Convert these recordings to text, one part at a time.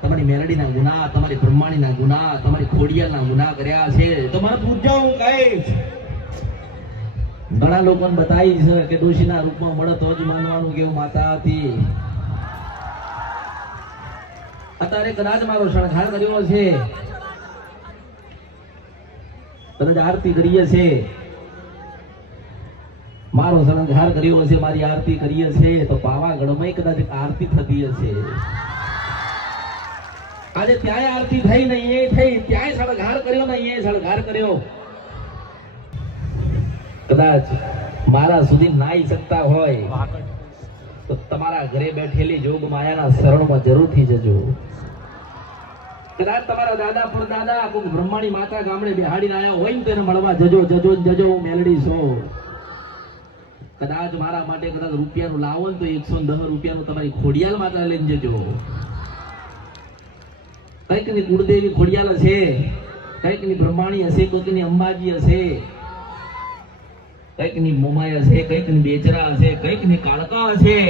તમારી મેલડીના ગુના, તમારી બ્રહ્માણીના ગુના, તમારી ખોડિયાલના ગુના કર્યા છે. તો મને પૂછજો, હું કહીશ. ઘણા લોકોને બતાવી છે કે ડોશીના રૂપમાં મળે તો જ માનવાનું કે હું માતા હતી. અત્યારે કદાચ મારો શણગાર કર્યો છે, કદાચ આરતી કરીએ છે, મારો શણગાર કર્યો છે, મારી આરતી કરીએ છે, તો પાવાગઢમાં કદાચ આરતી થતી હશે. આજે ત્યાંય આરતી થઈ નહીં, એ થઈ, ત્યાંય શણગાર કર્યો નહીં, એ શણગાર કર્યો. કદાચ મારા સુધી નાઈ શકતા હોય તો તમારા ઘરે બેઠેલી જોગ માયાના શરણમાં જરૂરથી જજો. કદાચ તમારા દાદા પરદાદા કોઈ બ્રહ્માણી માતા ગામડે બેહાડીને આવ્યા હોય ને તેને મળવા જજો, જજો જજો. હું મેલડી છું. કદાચ મારા માટે કદાચ રૂપિયાનું લાવો ને તો 110 રૂપિયાનું તમારી ખોડિયાલ માતા લઈને જજો. કઈક ની કુળદેવી ખોડિયાલ હશે, કઈક ની બ્રહ્માણી હશે, કઈક ની અંબાજી હશે, કઈક ની મોમાઈ હશે, કઈક ની બેચરા હશે, કઈક ની કાળકા હશે.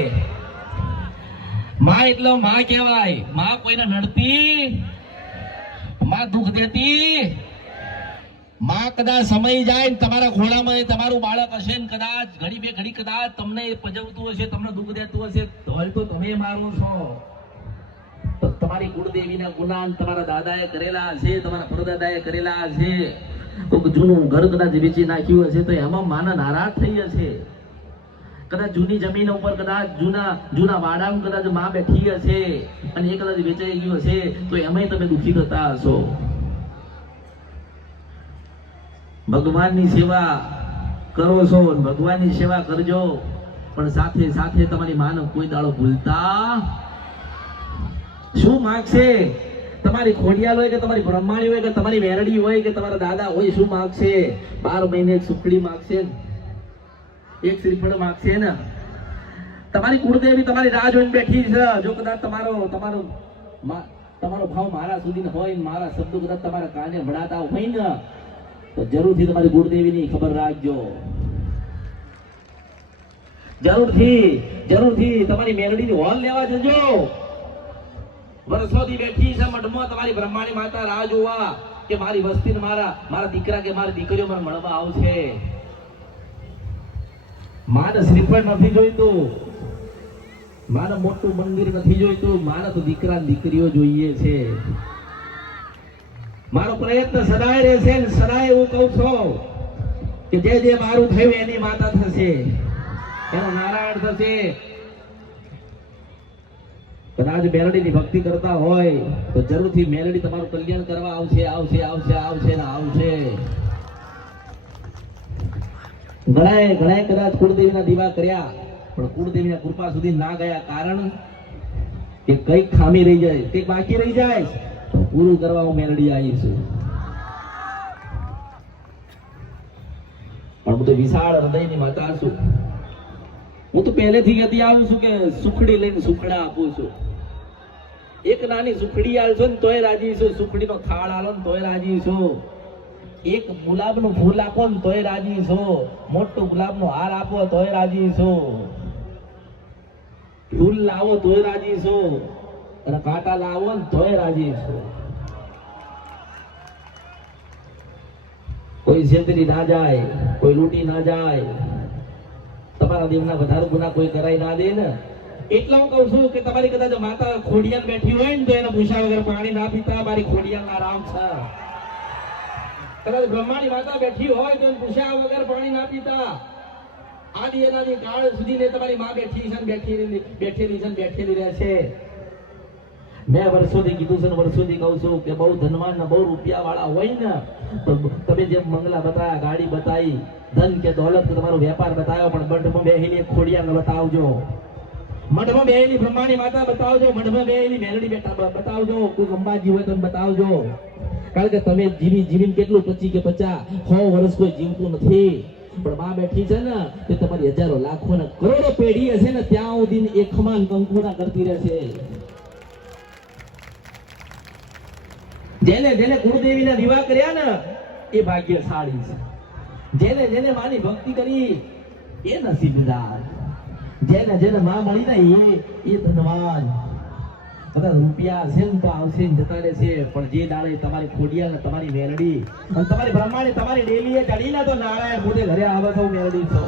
માં એટલે માં કહેવાય. માં કોઈને નડતી, માં દુઃખ દેતી. માં કદાચ સમય જાય ને તમારા ખોળામાં તમારું બાળક હશે ને કદાચ ઘડી બે ઘડી કદાચ તમને પજવતું હશે, તમને દુઃખ દેતું હશે, તો તમે મારો છો. તો તમારી કુળદેવીના ગુના તમારા દાદાએ કરેલા હશે, તમારા પરદાદાએ કરેલા હશે. કોઈક જૂનું ઘર કદાચ વેચી નાખ્યું હશે તો એમાં માના નારાજ થઈ હશે. કદાચ જૂની જમીન ઉપર કદાચ જૂના વાડામાં કદાચ માં બેઠી હશે અને એ કદાચ વેચાઈ ગયું હશે તો એમાંય તમે દુઃખી થતા હશો. ભગવાનની સેવા કરો છો, ભગવાનની સેવા કરજો, પણ સાથે સાથે તમારી માનો કોઈ દાડો ભૂલતા. શું માગશે તમારી ખોડિયાલ હોય કે તમારી બ્રહ્માણી હોય કે તમારી મેરડી હોય કે તમારા દાદા હોય, શું માગશે? 12 મહિને એક સુખડી માગશે, એક શ્રીફળ માગશે ને. તમારી કુળદેવી તમારી રાહ જોઈને બેઠી છે. જો કદાચ તમારો ભાવ મારા સુધી હોય, મારા શબ્દો કદાચ તમારા કાને ભણાતા હોય ને તો જરૂરથી તમારી કુળદેવીની ખબર રાખજો. જરૂરથી તમારી મેરડીની હોલ લેવા જજો. વર્ષોથી બેઠી છે મઢમાં તમારી બ્રહ્માણી માતા રાહ જોવા કે મારી વસ્તી મારા દીકરા કે મારી દીકરીઓ મને મળવા આવશે. માને શ્રીફળ નથી જોઈતું, માને મોટું મંદિર નથી જોઈતું, માને તો દીકરા દીકરીઓ જોઈએ છે. મારો પ્રયત્ન સદાય રહેશે ને સદાય એવું કહું છું કે જે મારું થયું એની માતા થશે, એનો નારાયણ થશે. કદાચ મેલડીની ભક્તિ કરતા હોય તો જરૂરથી મેલડી તમારું કલ્યાણ કરવા આવશે. ઘણા કદાચ કુળદેવીના દીવા કર્યા પણ કુળદેવીના કૃપા સુધી ના ગયા. કારણ કે કઈક ખામી રહી જાય, કઈક બાકી રહી જાય તો પૂરું કરવા હું મેલડી આવી છું. પણ હું તો વિશાળ હૃદયની માતા છું. હું તો પહેલેથી કહેતી આવું છું કે સુખડી લઈને સુખડા આપું છું. એક નાની સુખડી આલશો ને તોય રાજી છું, સુખડીનો થાળ આલો ને તોય રાજી છું, એક ગુલાબનું ફૂલ આપો ને તોય રાજી છું, મોટું ગુલાબનો હાર આપો તોય રાજી છું, ફૂલ લાવો તોય રાજી છું, અને કાંટા લાવો ને તોય રાજી છું. કોઈ છેતરી ના જાય, કોઈ લૂંટી ના જાય, તમારા દેવના વધારે ગુના કોઈ કરાઈ ના દે ને. એટલા હું કહું છું કે તમારી કદાચ માતા ખોડિયાલ બેઠી હોય ને તો એને પૂછ્યા વગર પાણી ના પીતા. મારી ખોડિયાલ ના રામ છે. કદાચ બ્રહ્માની માતા બેઠી હોય તો પૂછ્યા વગર પાણી ના પીતા. આદિ એનાની કાળ સુધી ને તમારી માં બેઠી છે, બેઠેલી રહેશે. મેં વર્ષોથી કીધું છે, વર્ષોથી કહું છું કે બહુ ધનવાન ને બહુ રૂપિયા વાળા હોય ને તો તમે જેમ બંગલા બતાવ્યા, ગાડી બતાવી, ધન કે દોલત કે તમારો વેપાર બતાવ્યો, પણ મઠમાં બેહીને ખોડિયાલ બતાવજો, મઠમાં બેહીની બ્રહ્માની માતા બતાવજો, મઠમાં બેહીની મેલડી બતાવજો, કોઈ અંબાજી હોય તો બતાવજો. કારણ કે તમે જીવીને કેટલું 25 કે 50 100 વર્ષ કોઈ જીવતું નથી. પણ માં બેઠી છે ને તે તમારી હજારો લાખો ને કરોડો પેઢી હશે ને ત્યાં સુધી એક ખમાન કંકુના કરતી રહેશે. જેને કુળદેવીના દીવા કર્યા ને એ ભાગ્યશાળી છે. જેને માની ભક્તિ કરી એ નસીબદાર. જેને માં મળી ને એ ધનવાન. બધા રૂપિયા છે ને તો આવશે ને જતા રહેશે, પણ જે દાડે તમારી ખોડિયા ને તમારી મેલડી અને તમારી બ્રહ્માણી તમારી ડેલીએ ચડીને તો નારાયણ પોતે ઘરે આવે તો મેલડી છો.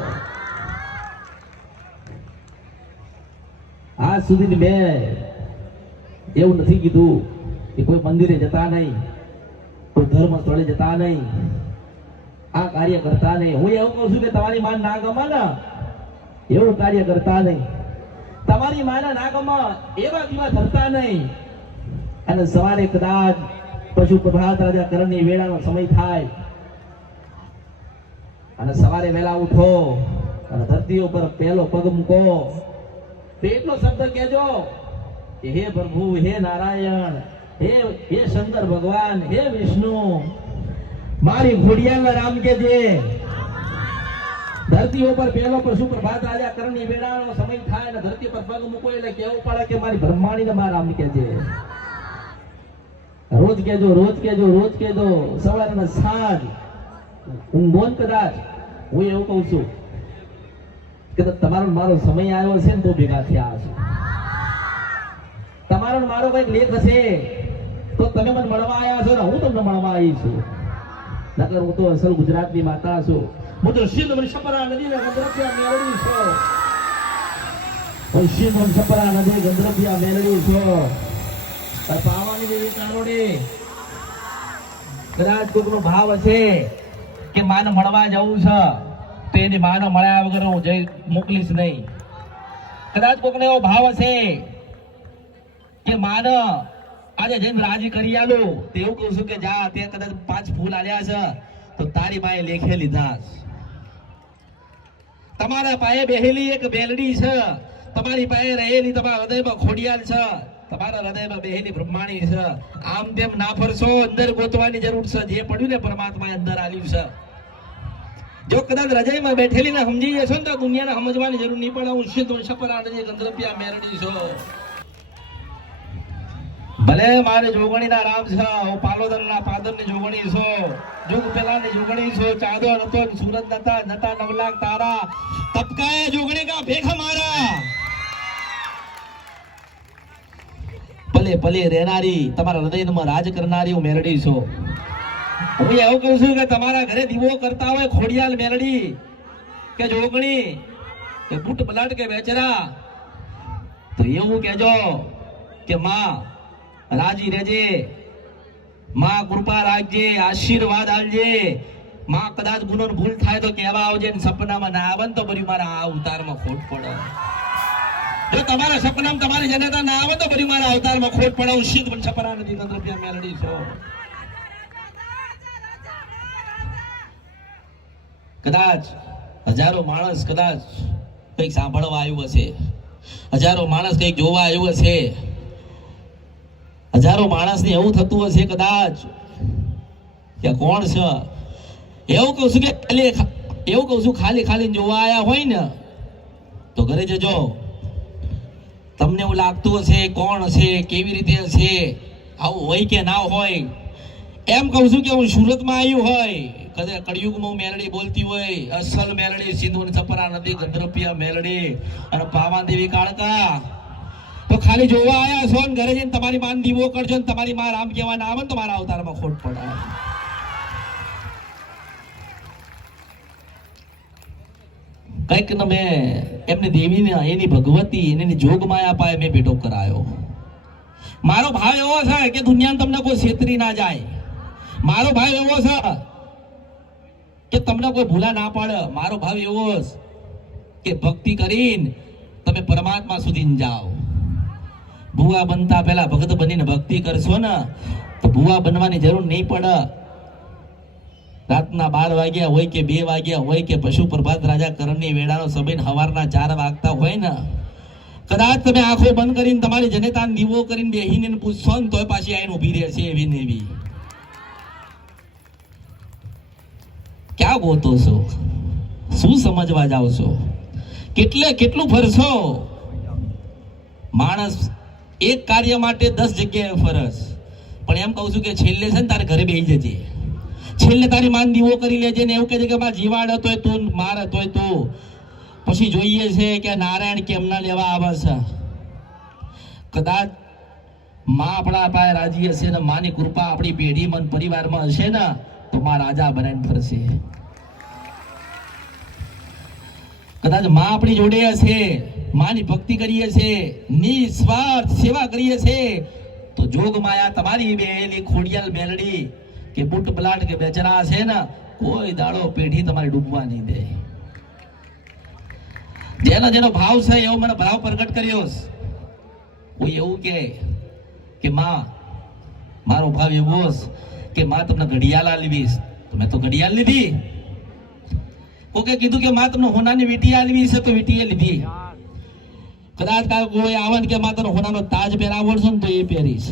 આજ સુધી મેં એવું નથી કીધું કે કોઈ મંદિરે જતા નહીં, કોઈ ધર્મ સ્થળે જતા નહીં, આ કાર્ય કરતા નહીં. હું એવું કહું છું કે તમારી માન ના ગમે ને એવું કાર્ય કરતા નહીં, તમારી માના ના ગમે એવા દીવા ધરતા નહીં. અને સવારે કદાચ પશુ પ્રભાત રાજા કરણની વેળાનો સમય થાય અને સવારે વહેલા ઉઠો અને ધરતી ઉપર પહેલો પગ મૂકો તો એટલો શબ્દ કહેજો કે હે પ્રભુ, હે નારાયણ, હે શંકર ભગવાન, હે વિષ્ણુ, મારી ઘોડિયાના રામ કેજે. ધરતી ઉપર પહેલો પશુ પ્રભાત રાજા કરણની વેળાનો સમય થાય અને ધરતી પર પગ મૂકો એટલે કેવું પડે કે મારી બ્રહ્માણીને મારા રામ કેજે. રોજ કેજો, રોજ કેજો, રોજ કેજો, સવારે અને સાંજ. ઊંઘો ને કદાચ હું એવું કહું છું કે તમારો મારો સમય આવ્યો છે ને તો ભેગા થયા હશે. તમારો મારો કઈક લેખ હશે તો તમે મને મળવા આવ્યા છો ને હું તમને મળવા આવી છું. નકર હું તો અસલ ગુજરાતની માતા છું. હું તો સિંધ વંશપરા નદી ને ગંધર્પિયા મેળવી છું. હું સિંધ વંશપરા નદી ગંધર્પિયા મેળવી છું. પાવાની દેવી કારોડે કદાચ કોઈનો ભાવ હશે કે માને મળવા જવું છે તો એની માને મળ્યા વગર હું જઈ મોકલીશ નહીં. કદાચ કોઈકને એવો ભાવ હશે કે માને આજે જઈને રાજી કરી આલું તો એવું કહું છું કે જા તે કદાચ 5 ફૂલ આલ્યા છે તો તારી પાસે લેખે લીધા. તમારા પાસે બેહેલી એક બેલડી છે, તમારી પાસે રહેલી તમારા હૃદયમાં ખોડિયાલ છે, તમારા હૃદયમાં બેહેલી બ્રહ્માણી છે. આમ તેમ ના ફરશો, અંદર ગોતવાની જરૂર છે. જે પડ્યું ને પરમાત્મા અંદર આલ્યું છે. જો કદાચ રજાઈમાં બેઠેલી ને સમજી જશો ને તો દુનિયાને સમજવાની જરૂર નહીં પડે. હું સિદ્ધ વંશપરા નદી ગંધર્પિયા મેરડી છું. ભલે મારે જોગણીના રામ છે, હું પાલોદરના પાદરની જોગણી છું, જુગ પેલાની જોગણી છું. ચાંદો નતો, સૂરજ નતા, 9 લાખ તારા, તપકાએ જોગણી કા ભેખા મારા. પલે પલે રહેનારી, તમારા હૃદયમાં રાજ કરનારી હું મેલડી છું. હું એવું કહું છું કે તમારા ઘરે દીવો કરતા હોય ખોડિયાલ મેલડી કે જોગણી કે બુટ બલાટ કે બેચરા તો એવું કહેજો કે માં રાજી રહેજે, માં કૃપા રાખજે, આશીર્વાદ આલજે. માં કદાચ ગુનો ભૂલ થાય તો કહેવા આવજે, ને સપનામાં ના આવે તો બરી મારા આ અવતારમાં ખોટ પડે. જો તમારા સપનામાં તમારી જનતા ના આવે તો બરી મારા અવતારમાં ખોટ પડે. હું સિદ્ધ વંશપરા નદી ગંધર્પિયા મેલડી છું. કદાચ હજારો માણસ કદાચ કઈક સાંભળવા આવ્યું હશે, હજારો માણસ કઈક જોવા આવ્યું હશે, હજારો માણસને એવું થતું હશે કદાચ કે કોણ છે. એવું કહું છું કે એવું કહું છું ખાલી ખાલી જોવા આવ્યા હોય ને તો ઘરે જજો. તમને એવું લાગતું હશે કોણ હશે, કેવી રીતે હશે, આવું હોય કે ના હોય. એમ કહું છું કે હું સુરતમાં આવ્યું હોય, કદાચ કળિયુગમાં મેલડી બોલતી હોય, અસલ મેલડી સિંધુ વંશપરા નદી ગંધર્પિયા મેલડી અને પાવાન દેવી કાળકા, તો ખાલી જોવા આયા છો ને ઘરે જઈને તમારી માન દીવો કરજો ને તમારી માં રામ કહેવા ના આવે ને તો મારા અવતારમાં ખોટ પડે. કઈક ને મેં એમની દેવીને એની ભગવતી એની જોગ માયા પાએ મેં ભેટો કરાયો. મારો ભાવ એવો છે કે દુનિયામાં તમને કોઈ છેતરી ના જાય. મારો ભાવ એવો છે કે તમને કોઈ ભૂલા ના પડે. મારો ભાવ એવો કે ભક્તિ કરીને તમે પરમાત્મા સુધી જાઓ. ભૂવા બનતા પહેલા ભગત બનીને ભક્તિ કરશો ને તો ભૂવા બનવાની જરૂર નહીં પડે. રાતના 12 વાગ્યા હોય કે 2 વાગ્યા હોય કે પશુ પ્રભાત રાજા કરણની વેળાનો સમય સવારના 4 વાગતા હોય ને, કદાચ તમે આંખો બંધ કરીને તમારી જનેતા દીવો કરીને બેહીને પૂછશો ને તોય પાછી આઈને ઊભી રહેશે એવી ને એવી. ક્યાં ગોતો છો? શું સમજવા જાવ છો? કેટલું ફરશો? માણસ એક કાર્ય માટે 10 જગ્યાએ ફરસ, પણ એમ કહું છું કે છેલ્લે છે ને તારે ઘરે બેસી જજે. છેલ્લે તારી માન દીવો કરી લેજે ને એવું કહે છે કે મારા જીવાડ હતોય તું, માર હતોય તું. પછી જોઈએ છે કે નારાયણ કેમ ના લેવા આવે છે. કદાચ માં આપણા પાસે રાજી હશે ને માની કૃપા આપણી પેઢીમાં અને પરિવારમાં હશે ને તો માં રાજા બનાવીને ફરશે. કદાચ માં આપણી જોડે હશે, માની ભક્તિ કરીએ છે, નિસ્વાર્થ સેવા કરીએ છે, તો જોગ માયા તમારી બેલી ખોડિયાલ મેલડી કે બુટ બલાટ કે બેચરા છે ને કોઈ દાડો પેઢી તમારી ડૂબવા નહીં દે. જેનો જેનો ભાવ છે એવો મને ભાવ પ્રગટ કર્યો. કોઈ એવું કે માં મારો ભાવ એવો કે માં તમને ઘડિયાળ આલવીશ તો મેં તો ઘડિયાળ લીધી. કોકે કીધું કે માં તમને હોનાની વીટી આલવી છે તો વીટીએ લીધી. કદાચ કોઈ આવન કે માં તને હોનાનો તાજ પહેરાવો છે ને તો એ પહેરીશ.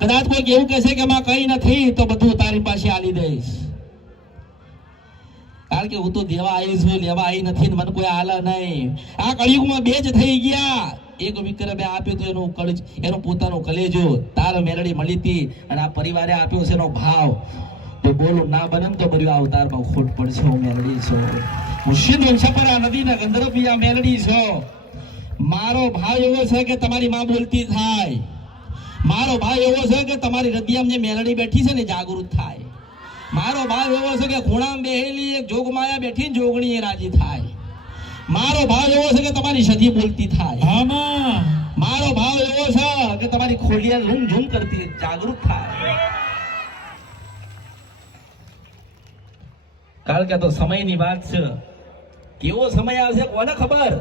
કદાચ કોઈ એવું કહેશે કે માં કઈ નથી તો બધું તારી પાસે આલી દઈશ. કારણ કે હું તો દેવા આવી છું, લેવા આવી નથી ને મને કોઈ આલે નહીં. આ કળિયુગમાં બે જ થઈ ગયા. એક વિક્રમે આપ્યું તો એનું પોતાનું કલેજો તાર મેલડી મળી હતી અને આ પરિવારે આપ્યો છે એનો ભાવ. તો બોલું ના બને તો બર્યો અવતારમાં ખોટ પડશે. હું મેલડી છો, હું સિંધુ સપરા નદીના ગંધર્વિયા મેલડી છો. મારો ભાવ એવો છે કે તમારી માં બોલતી થાય. મારો ભાવ એવો છે કે તમારી હૃદયમાં જે મેલડી બેઠી છે ને જાગૃત થાય. મારો ભાવ એવો છે કે ખૂણામાં બેહેલી એક જોગમાયા બેઠી ને જોગણી એ રાજી થાય. મારો ભાવ એવો છે કે તમારી સધી બોલતી થાય. મારો ભાવ એવો છે કે તમારી ખોડિયા લૂમ ઝૂમ કરતી જાગૃત થાય. કારણ કે તો સમયની વાત છે. કેવો સમય આવશે કોને ખબર,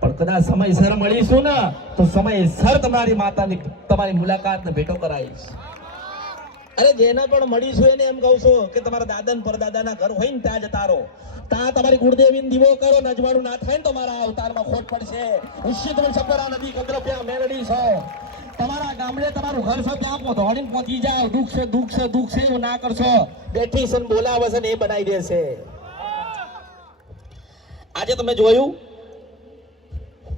પણ કદાચ સમયસર મળીશું ને તો સમયસર તમારી માતાની તમારી મુલાકાતને ભેટો કરાવીશ. અરે જેને પણ મળીશું એને એમ કહું છું કે તમારા દાદા ને પરદાદાના ઘર હોય ને ત્યાં જતા રહો. ત્યાં તમારી કુળદેવીને દીવો કરો ને અજવાળું ના થાય ને તો મારા અવતારમાં ખોટ પડશે. નિશ્ચિત સપરા નદી કંદરપિયા મેલડી છો. તમારા ગામડે તમારું ઘર છે ત્યાં દોડીને પહોંચી જાઓ. દુઃખ છે એવું ના કરશો. બેઠી છે બોલાવે છે ને એ બનાવી દેશે. આજે તમે જોયું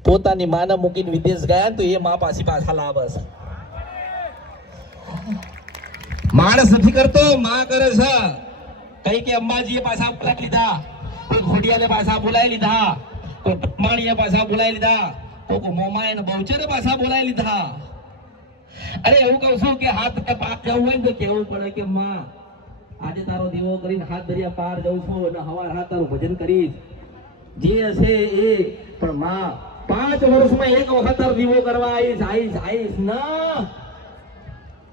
પોતાની માને મૂકીને વિદેશ ગયા તો એ માં પાછા લાવે છે. માણસ નથી કરતો, માં કરે છે. કઈ કે અંબાજીએ પાછા બોલાવી લીધા, કોઈ ઘોડિયાને પાછા બોલાવી લીધા, કોઈ બ્રહ્માણીએ પાછા બોલાવી લીધા, કોઈ મોમાએ ને બહુચરે પાછા બોલાવી લીધા. અરે એવું કહું છું કે હાથ કે પાર જવું હોય ને તો કેવું પડે કે માં આજે તારો દીવો કરીને હાથ દરિયા પાર જઉં છું અને હવાર હાથ તારું ભજન કરીશ જે હશે એ. પણ માં 5 વર્ષમાં એક વખત તારો દીવો કરવા આવીશ ના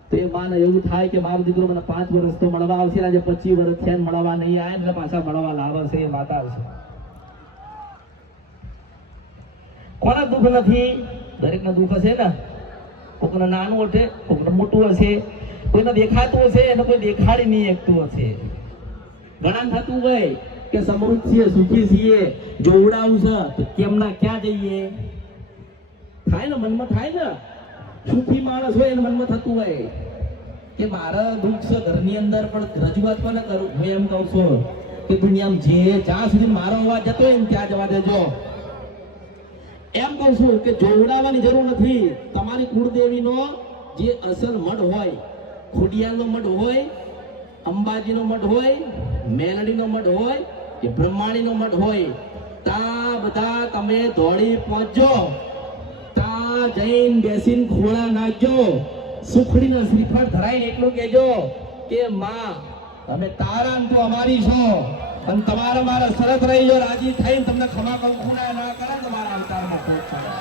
તો એ માને એવું થાય કે મારો દીકરો મને 5 વર્ષ તો મળવા આવશે, આજે 25 વર્ષ થયા મળવા નહીં આવે એટલે પાછા મળવા લાવે છે. એ માતા છે. કોના દુઃખ નથી? દરેકના દુઃખ હશે ને. કોકને નાનું હશે, કોકને મોટું હશે, કોઈને દેખાતું હશે અને કોઈ દેખાડી નહીં એકતું હશે. ઘણા થતું હોય કે સમૃદ્ધ છીએ, સુખી છીએ, જોવડાવું છે તો કેમના ક્યાં જઈએ થાય ને, મનમાં થાય ને. સુખી માણસ હોય એને મનમાં થતું હોય કે મારા દુઃખ છે ઘરની અંદર પણ રજૂઆત પણ કરું. હું એમ કહું છું કે દુનિયામાં જ્યાં સુધી મારો અવાજ જતો હોય ને ત્યાં જવા દેજો. એમ કહું છું કે જોવડાવવાની જરૂર નથી. તમારી કુળદેવીનો જે અસલ મઢ હોય, ખોડિયાલનો મઢ હોય, અંબાજીનો મઢ હોય, મેલડીનો મઢ હોય કે બ્રહ્માણીનો મઢ હોય, ત્યાં બધા તમે દોડી પહોંચજો. ત્યાં જઈને બેસીને ખોળા નાખજો, સુખડીને શ્રીફળ ધરાઈને એટલું કહેજો કે માં તમે તારા તો અમારી છો અને તમારે મારા શરત રહી જો રાજી થઈને તમને ખમા કંકુના ના કરે તો મારા અવતારમાં ખોટ પડે.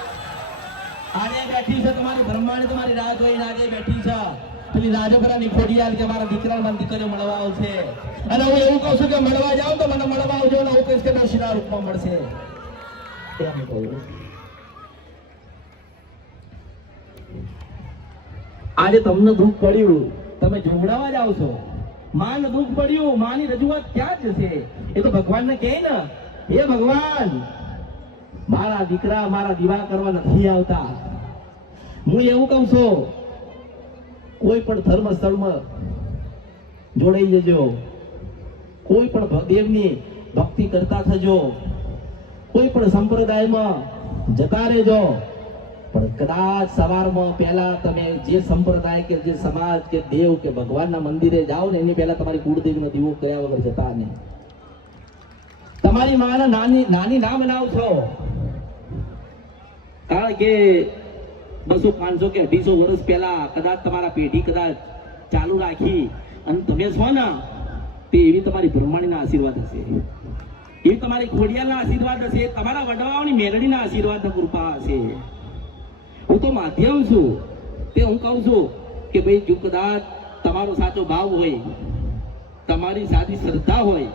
આજે બેઠી છે તમારી બ્રહ્માણી, તમારી રાહ જોઈને આજે બેઠી છે. પેલી રાજપરાની ખોડિયાલ કે મારા દીકરા મને દીકરીઓ મળવા આવશે અને હું એવું કહું છું કે મળવા જાઉં તો મને મળવા આવજો ને હું કહીશ કે નશીના રૂપમાં મળશે. એમ કહું. આજે તમને દુઃખ પડ્યું, તમે જોવડાવવા જ આવશો. માને દુઃખ પડ્યું, માની રજૂઆત ક્યાં જશે? એ તો ભગવાનને કહે ને, હે ભગવાન મારા દીકરા મારા દીવા કરવા નથી આવતા. હું એવું કહું છું કોઈ પણ ધર્મ સ્થળમાં જોડાઈ જજો, કોઈ પણ દેવની ભક્તિ કરતા થજો, કોઈ પણ સંપ્રદાયમાં જતા રહેજો. પણ કદાચ સવારમાં પહેલા તમે જે સંપ્રદાય કે જે સમાજ કે દેવ કે ભગવાનના મંદિરે જાઓ ને એની પહેલા તમારી કુળદેવીનો દીવો કર્યા વગર જતા નહીં. તમારી માને નાની ના બનાવશો. કારણ કે 200 500 કે 250 વર્ષ પહેલા કદાચ તમારા પેઢી કદાચ ચાલુ રાખી અને તમે છો ને તે એવી તમારી બ્રહ્માણીના આશીર્વાદ હશે, એવી તમારી ખોડિયાલના આશીર્વાદ હશે, તમારા વડવાઓની મેલડીના આશીર્વાદ કૃપા હશે. હું તો માધ્યમ છું, તે હું કહું છું કે ભાઈ જો કદાચ તમારો સાચો ભાવ હોય, તમારી સાચી શ્રદ્ધા હોય,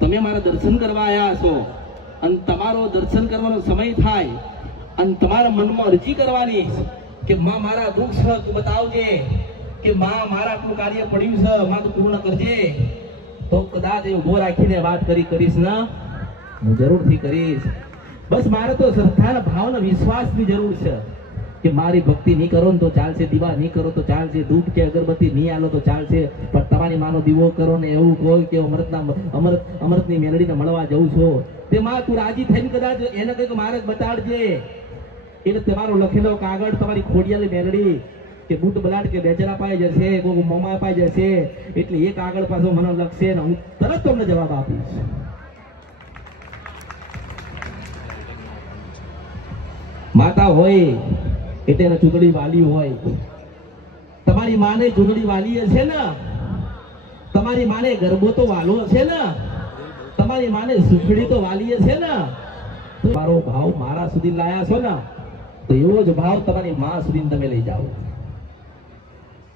તમે મારા દર્શન કરવા આવ્યા છો અને તમારો દર્શન કરવાનો સમય થાય અને તમારા મનમાં અરજી કરવાની કે માં મારા દુઃખ છે તું બતાવજે, કે માં મારા આટલું કાર્ય પડ્યું છે માં તું પૂર્ણ કરજે, તો કદાચ એ ઉભો રાખીને વાત કરીશ ને હું જરૂરથી કરીશ. બસ મારે તો શ્રદ્ધાના ભાવના વિશ્વાસની જરૂર છે કે મારી ભક્તિ નહીં કરો ને તો ચાલશે, દીવા નહીં કરો તો ચાલશે, ધૂપ કે અગરબત્તી નહીં આલો તો ચાલશે, પણ તમારી માનો દીવો કરો ને એવું કહો કે અમૃતની મેલડીને મળવા જઉં છો, તે માં તું રાજી થઈને કદાચ એને કંઈક મારે બતાડજે. એટલે તમારો લખેલો કાગળ તમારી ખોડિયાલી મેલડી કે બૂટ બલાટ કે બેચર અપાઈ જશે, કોઈ મોમાં અપાઈ જશે, એટલે એ કાગળ પાછો મને લખશે ને હું તરત તમને જવાબ આપીશ. માતા હોય એટલે એને ચૂંટણી વાલી હોય. તમારી માને ચૂંટણી વાલી હશે ને, તમારી માને ગરબો તો વાલો હશે ને, તમારી માને સુખડી તો વાલી હશે ને, મારો ભાવ મારા સુધી લાયા છો ને તો એવો જ ભાવ તમારી માં સુધી તમે લઈ જાઓ.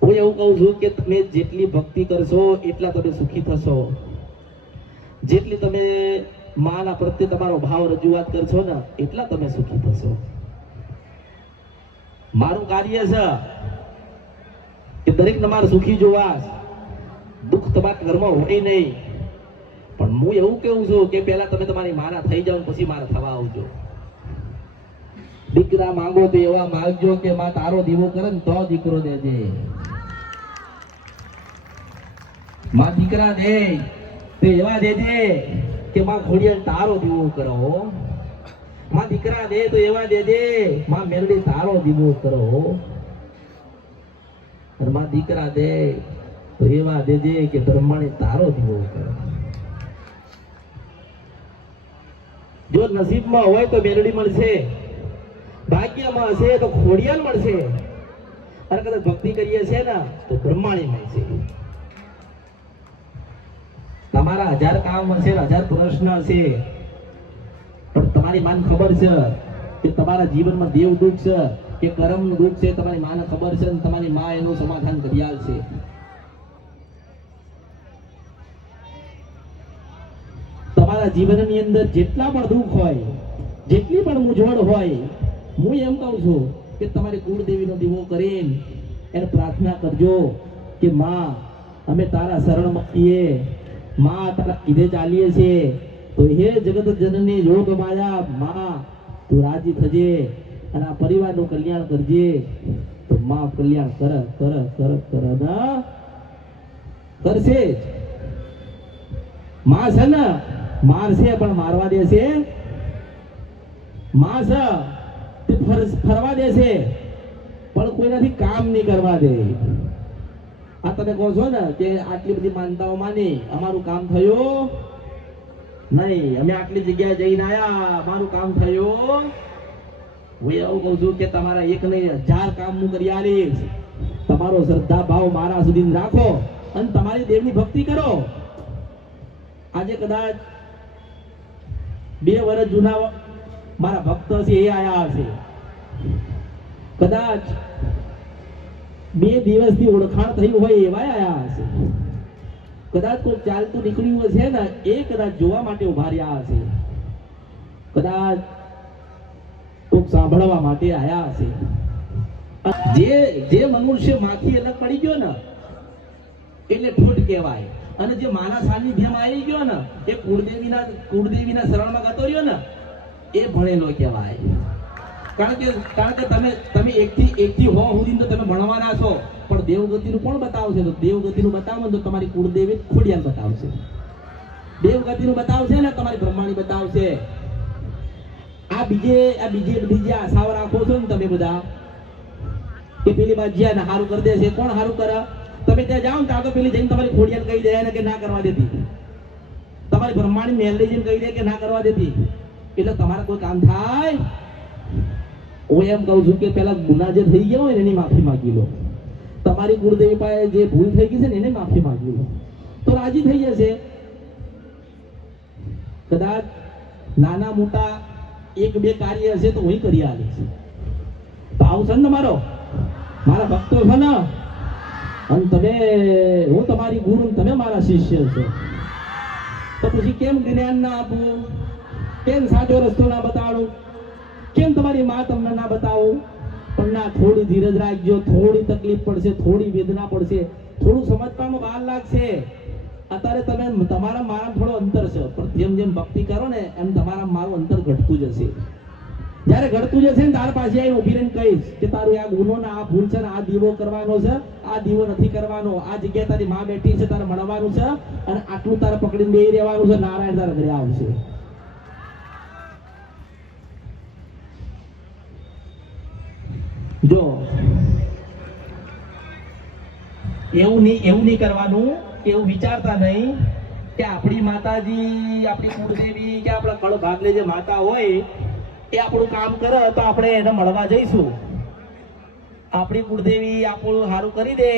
હું એવું કહું છું કે તમે જેટલી ભક્તિ કરશો એટલા તમે સુખી થશો, જેટલી તમે માના પ્રત્યે તમારો ભાવ રજૂઆત કરશો ને એટલા તમે સુખી થશો. મારું કાર્ય છે કે દરેક તમારે સુખી જોવા, દુઃખ તમારા ઘરમાં હોય નહીં, પણ હું એવું કહું છું કે પહેલા તમે તમારી માના થઈ જાઓ પછી મારા થવા આવજો. દીકરા માંગો તો એવા માંગજો કે માં તારો દીવો કરે ને તો દીકરો દેજે. માં દીકરા દે તે એવા દેજે કે માં ખોડિયાલ તારો દીવો કરો. માં દીકરા દે તો એવા દેજે માં મેલડી તારો દીવો કરો. અને માં દીકરા દે તો એવા દેજે કે બ્રહ્માણી તારો દીવો કરો. જો નસીબમાં હોય તો મેલડી મળશે, ભાગ્યમાં હશે તો ખોડિયાલ મળશે, અને કદાચ ભક્તિ કરીએ છે ને તો બ્રહ્માણી મળશે. તમારા 1000 કામ હશે, 1000 પ્રશ્ન હશે, પણ તમારી માને ખબર છે કે તમારા જીવનમાં દેવ દુઃખ છે કે કર્મનું દુઃખ છે, તમારી માને ખબર છે અને તમારી માં એનું સમાધાન કરી આલશે. તમારા જીવનની અંદર જેટલા પણ દુઃખ હોય, જેટલી પણ મૂંઝવણ હોય, હું એમ કહું છું કે તમારી કુળદેવીનો દીવો કરીને એને પ્રાર્થના કરજો કે માં અમે તારા શરણમાં છીએ, માં તારા કીધે ચાલીએ છીએ, તો હે જગત જનની જોગ માયા માં તું રાજી થજે અને આ પરિવારનું કલ્યાણ કરજે. તો માં કલ્યાણ કરશે જ. માં છે ને મારશે પણ મારવા દેશે, માં છે તે ફરવા દેશે પણ કોઈનાથી કામ નહીં કરવા દે. આ તમે કહો છો ને કે આટલી બધી માનતાઓ માની અમારું કામ થયું નહીં, અમે આટલી જગ્યાએ જઈને આયા અમારું કામ થયું. હું એવું કહું છું કે તમારા એક નહીં 1000 કામ હું કરી આલીશ. તમારો શ્રદ્ધા ભાવ મારા સુધી રાખો અને તમારી દેવની ભક્તિ કરો. આજે કદાચ 2 વર્ષ જૂના મારા ભક્ત છે એ આયા હશે, કદાચ 2 દિવસથી ઓળખાણ થયું હોય એવા આયા હશે, કદાચ કોઈ ચાલતું નીકળ્યું હશે ને એ કદાચ જોવા માટે ઉભા રહ્યા હશે, કદાચ કોઈક સાંભળવા માટે આયા હશે. જે મનુષ્ય માંથી અલગ પડી ગયો ને એટલે ઠોઠ કહેવાય, અને જે માના સાનિધ્યમાં આવી ગયો ને એ કુળદેવીના શરણમાં ગતો રહ્યો ને એ ભણેલો કહેવાય. કારણ કે તમે એકથી 100 સુધી તો તમે ભણવાના છો, પણ દેવગતિનું કોણ બતાવશે? તો દેવગતિનું બતાવો તો તમારી કુળદેવી ખોડિયાલ બતાવશે. દેવગતિનું બતાવશે ને તમારી બ્રહ્માણી બતાવશે. આ બીજે આશાઓ રાખો છો ને તમે બધા કે પેલી બાજિયા હારું કરી દેશે, કોણ હારું કરે? તમે ત્યાં જાઓ ને ત્યાં તો પેલી જઈને તમારી ખોડિયાલ કહી દે ને કે ના કરવા દેતી, તમારી બ્રહ્માણી મેલડી જઈને કહી દે કે ના કરવા દેતી, એટલે તમારે કોઈ કામ થાય? હું એમ કહું છું કે પેલા ગુના જે થઈ ગયા હોય ને એની માફી માંગી લો. તમારી કુળદેવી પાસે જે ભૂલ થઈ ગઈ છે ને એને માફી માંગી લો તો રાજી થઈ જશે. કદાચ નાના મોટા એક બે કાર્ય હશે તો હું કરી આવીશ. ભાવ છે ને તમારો, મારા ભક્તો છે ને, અને તમે, હું તમારી ગુરુ, તમે મારા શિષ્ય છો, તો પછી કેમ જ્ઞાન ના આપવું, કેમ સાચો રસ્તો ના બતાડું, કેમ તમારી માં તમને ના બતાવું? પણ ના, થોડી ધીરજ રાખજો, થોડી તકલીફ પડશે, થોડી વેદના પડશે, થોડું સમજવામાં વાર લાગશે. અત્યારે તમે તમારા મારા થોડો અંતર છે, પણ જેમ જેમ ભક્તિ કરો ને એમ તમારા મારું અંતર ઘટતું જશે. જ્યારે ઘટતું જશે ને તાર પાસે આવીને ઊભી રહીને કહીશ કે તારું આ ગુનો ને આ ભૂલ છે ને આ દીવો કરવાનો છે, આ દીવો નથી કરવાનો, આ જગ્યાએ તારી માં બેઠી છે તારે મળવાનું છે, અને આટલું તારે પકડીને બેહી રહેવાનું છે, નારાયણ તારા ઘરે આવશે. જો એવું નહીં કરવાનું, એવું વિચારતા નહીં કે આપણી માતાજી, આપણી કુળદેવી કે આપણા કળ ભાગલે જે માતા હોય એ આપણું કામ કરે તો આપણે એને મળવા જઈશું. આપણી કુળદેવી આપણું સારું કરી દે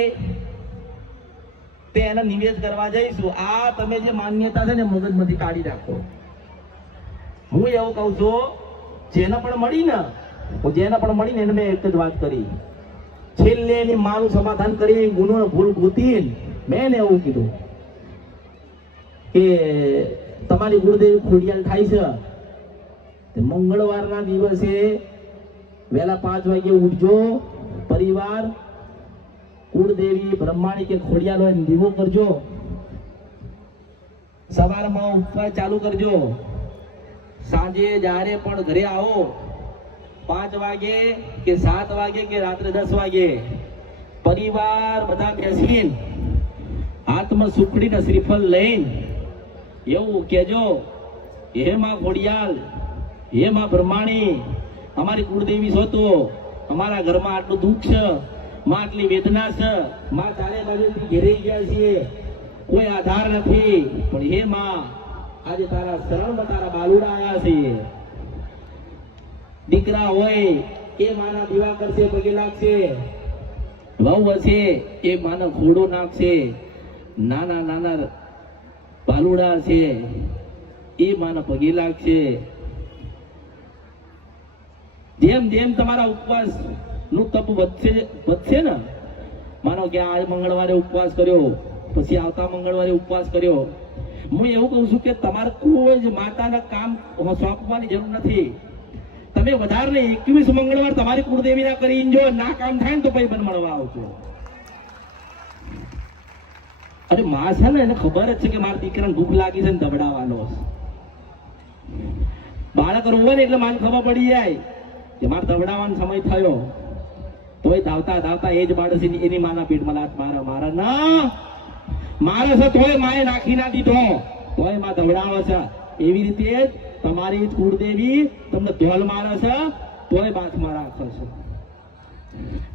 તે એને નિવેદ કરવા જઈશું. આ તમે જે માન્યતા છે ને મગજમાંથી કાઢી નાખો. હું એવું કહું છું, જેને પણ મળીને એને મેં એક જ વાત કરી, છેલ્લે એની માનું સમાધાન કરી, ગુનો ભૂલ ગોતી મેં એને એવું કીધું કે તમારી ગુરુદેવી ખોડિયાલ થાય છે, મંગળવારના દિવસે વહેલા 5 વાગે ઉઠજો, પરિવાર કુળદેવી બ્રહ્માણી કે ખોડિયાલ હોય દીવો કરજો, સવારમાં ઉપવાસ ચાલુ કરજો, સાંજે જ્યારે પણ ઘરે આવો 5 વાગે કે 7 વાગે કે રાત્રે 10 વાગે પરિવાર બધા બેસીને હાથમાં સુખડીને શ્રીફળ લઈને એવું કહેજો, હે માં ખોડિયાલ, હે માં બ્રહ્માણી, અમારી કુળદેવી છો તો અમારા ઘરમાં આટલું દુઃખ છે, માં આટલી વેદના છે, માં ચારે બાજુથી ઘેરાઈ ગયા છીએ, કોઈ આધાર નથી, પણ હે માં આજે તારા શરણમાં તારા બાલુડા આવ્યા છે. દીકરા હોય એ માના દીવા કરશે, પગે લાગશે, વહુ હશે એ માનો ઘોડો નાખશે, નાના નાના બાલુડા છે એ માના પગે લાગશે. જેમ જેમ તમારા ઉપવાસ નું તપ વધશે ને, માનો કે આજ મંગળવારે ઉપવાસ કર્યો, પછી આવતા મંગળવારે ઉપવાસ કર્યો, હું એવું કહું છું કે તમારે કોઈ જ માતાના કામ સોંપવાની જરૂર નથી. તમે વધારે 21 મંગળવાર તમારી કુળદેવીના કરીને જો ના કામ થાય ને તો પછી મને મળવા આવજો. અરે માં છે ને એને ખબર જ છે કે મારા દીકરાને ભૂખ લાગી છે ને દબડાવવાનો. બાળક રોવે ને એટલે મને ખબર પડી જાય કે મારે દબડાવવાનો સમય થયો, તોય ધાવતા ધાવતા એ જ બાળક એની માના પેટમાં લાત મારા ના મારે છે, તોય માએ નાખી ના દીધો, તોય માં દબડાવે છે. એવી રીતે જ તમારી કુળદેવી તમને ધોલ મારે છે, તોય બાથમાં રાખે છે.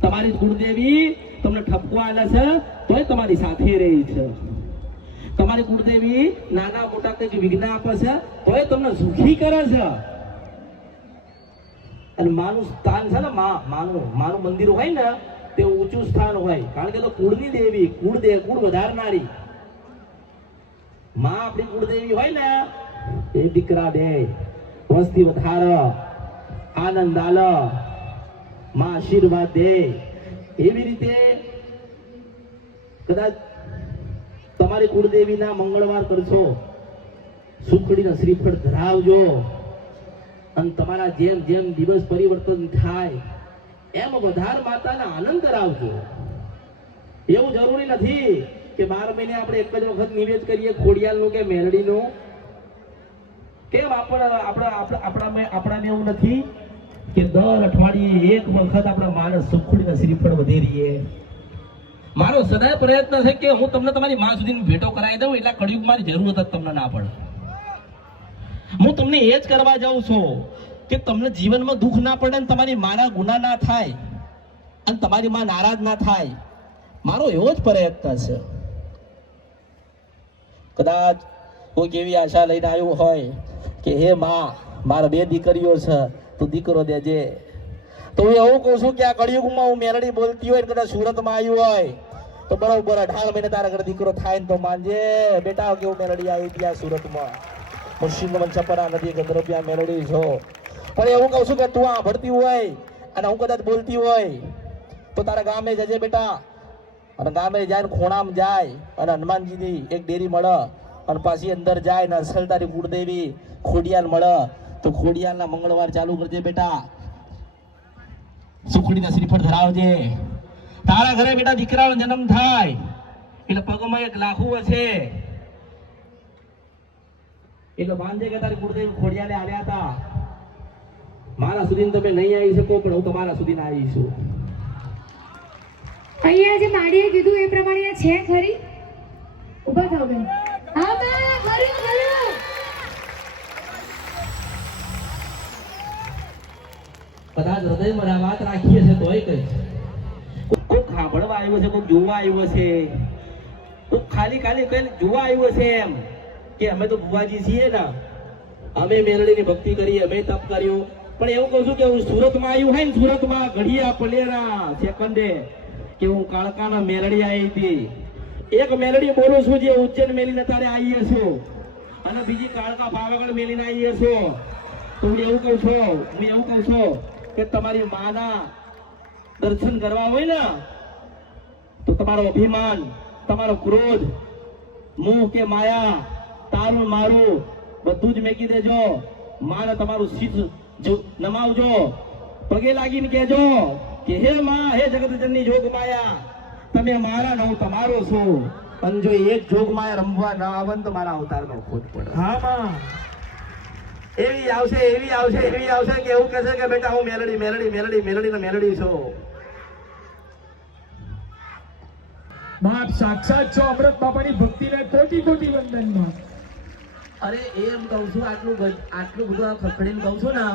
તમારી કુળદેવી તમને ઠપકો આલે છે, તોય તમારી સાથે રહી છે. તમારી કુળદેવી નાના મોટા કંઈક વિઘ્ન આપે છે, તોય તમને સુખી કરે છે. અને માનું સ્થાન છે ને, માનું મંદિર હોય ને તે ઊંચું સ્થાન હોય, કારણ કે તો કુળની દેવી, કુળ વધારનારી માં આપણી કુળદેવી હોય ને, એ દીકરા દે, વસ્તી વધાર, આનંદ આલ, માં આશીર્વાદ દે. એવી રીતે કદાચ તમારી કુળદેવીના મંગળવાર કરશો, સુખડીના શ્રીફળ ધરાવજો, અને તમારા જેમ જેમ દિવસ પરિવર્તન થાય એમ વધારે માતાને આનંદ કરાવજો. એવું જરૂરી નથી કે 12 મહિને આપણે એક જ વખત નિવેદ કરીએ ખોડિયાલનું કે મેરડીનું. કેમ આપણાને એવું નથી કે દર અઠવાડિયે એક વખત આપણા માણસ સુખડીના શ્રીફળ વધેરીએ. મારો સદાય પ્રયત્ન છે કે હું તમને તમારી માં સુધી ભેટો કરાવી દઉં, એટલે કળિયુગ મારી જરૂરત જ તમને ના પડે. હું તમને એ જ કરવા જાઉં છું કે તમને જીવનમાં દુઃખ ના પડે, ને તમારી માના ગુના ના થાય, અને તમારી માં નારાજ ના થાય. મારો એવો જ પ્રયત્ન છે. કદાચ કોઈ કેવી આશા લઈને આવ્યું હોય કે હે માં, મારા 2 દીકરીઓ છે, તું દીકરો દેજે, તો હું એવું કહું છું કે આ કળિયુગમાં હું મેલડી બોલતી હોય ને કદાચ સુરતમાં આવ્યું હોય તો બરોબર 18 મહિને તારા ઘરે દીકરો થાય ને તો માનજે બેટા કેવું મેલડી આવી ત્યાં સુરતમાં મુર્શિદ છપરા નદી ગંધરપિયા મેલડી છો. પણ એવું કહું છું કે તું આ ભરતી હોય અને હું કદાચ બોલતી હોય તો તારા ગામે જજે બેટા, અને ગામે જાય ને ખૂણામાં જાય અને હનુમાનજીની એક ડેરી મળે અને પાછી અંદર જાય ને અસલ તારી કુળદેવી ખોડિયાલ મળે તો ખોડિયાલના મંગળવાર ચાલુ કરજે બેટા, સુખડીના શ્રીફળ ધરાવજે. તારા ઘરે બેટા દીકરાનો જન્મ થાય એટલે પગમાં એક લાખું હશે એટલે બાંધે કે તારી કુળદેવી ખોડિયાલે આવ્યા હતા. મારા સુધી તમે નહીં આવી શકો પણ હું તમારા સુધી ના આવી છું. અહીંયા જે માડીએ કીધું એ પ્રમાણે છે ખરી? ઉભા થાવ બેન. હા બા, ખરું ખરું. કદાચ હૃદયમાં વાત રાખીએ છે તોય કઈ કોઈ સાંભળવા આવ્યો છે, કોઈ જોવા આવ્યો છે, કોઈ ખાલી ખાલી કઈ જોવા આવ્યો છે એમ કે અમે તો બુવાજી છીએ ને, અમે મેલડીની ભક્તિ કરી, અમે તપ કર્યું. પણ એવું કહું છું કે હું સુરતમાં આવ્યું હોય ને, સુરતમાં ઘડિયા પલેરા સેકન્ડે કે હું કાળકાના મેલડી આવી હતી. એક મેલડી બોલું છું જે ઉજ્જૈન મેલીને તારે આવીએ છું અને બીજી કાળકા પાવાગઢ મેલીને આવીએ છું. તો હું એવું કહું છું કે તમારી માના દર્શન કરવા હોય ને તો તમારો અભિમાન, તમારો ક્રોધ, મોહ કે માયા, તારું મારું બધું જ મેકી દેજો. માને તમારું શીશ નમાવજો, પગે લાગીને કહેજો કે હે માં, હે જગતજનની જોગ માયા, તમે મારા ન હું તમારો છું. અને જો એક જોગ માયા રમવા ના આવે તો મારા અવતારમાં ખોટ પડે. હા માં એવી આવશે કે એવું કહેશે કે બેટા હું મેલડી મેલડી મેલડી મેલડી ને મેલડી છું. બાપ સાક્ષાત છો, અમૃત બાપાની ભક્તિને કોટી કોટી વંદન માં. અરે એમ કહું છું, આટલું બધું આ ખખડીને કહું છું ને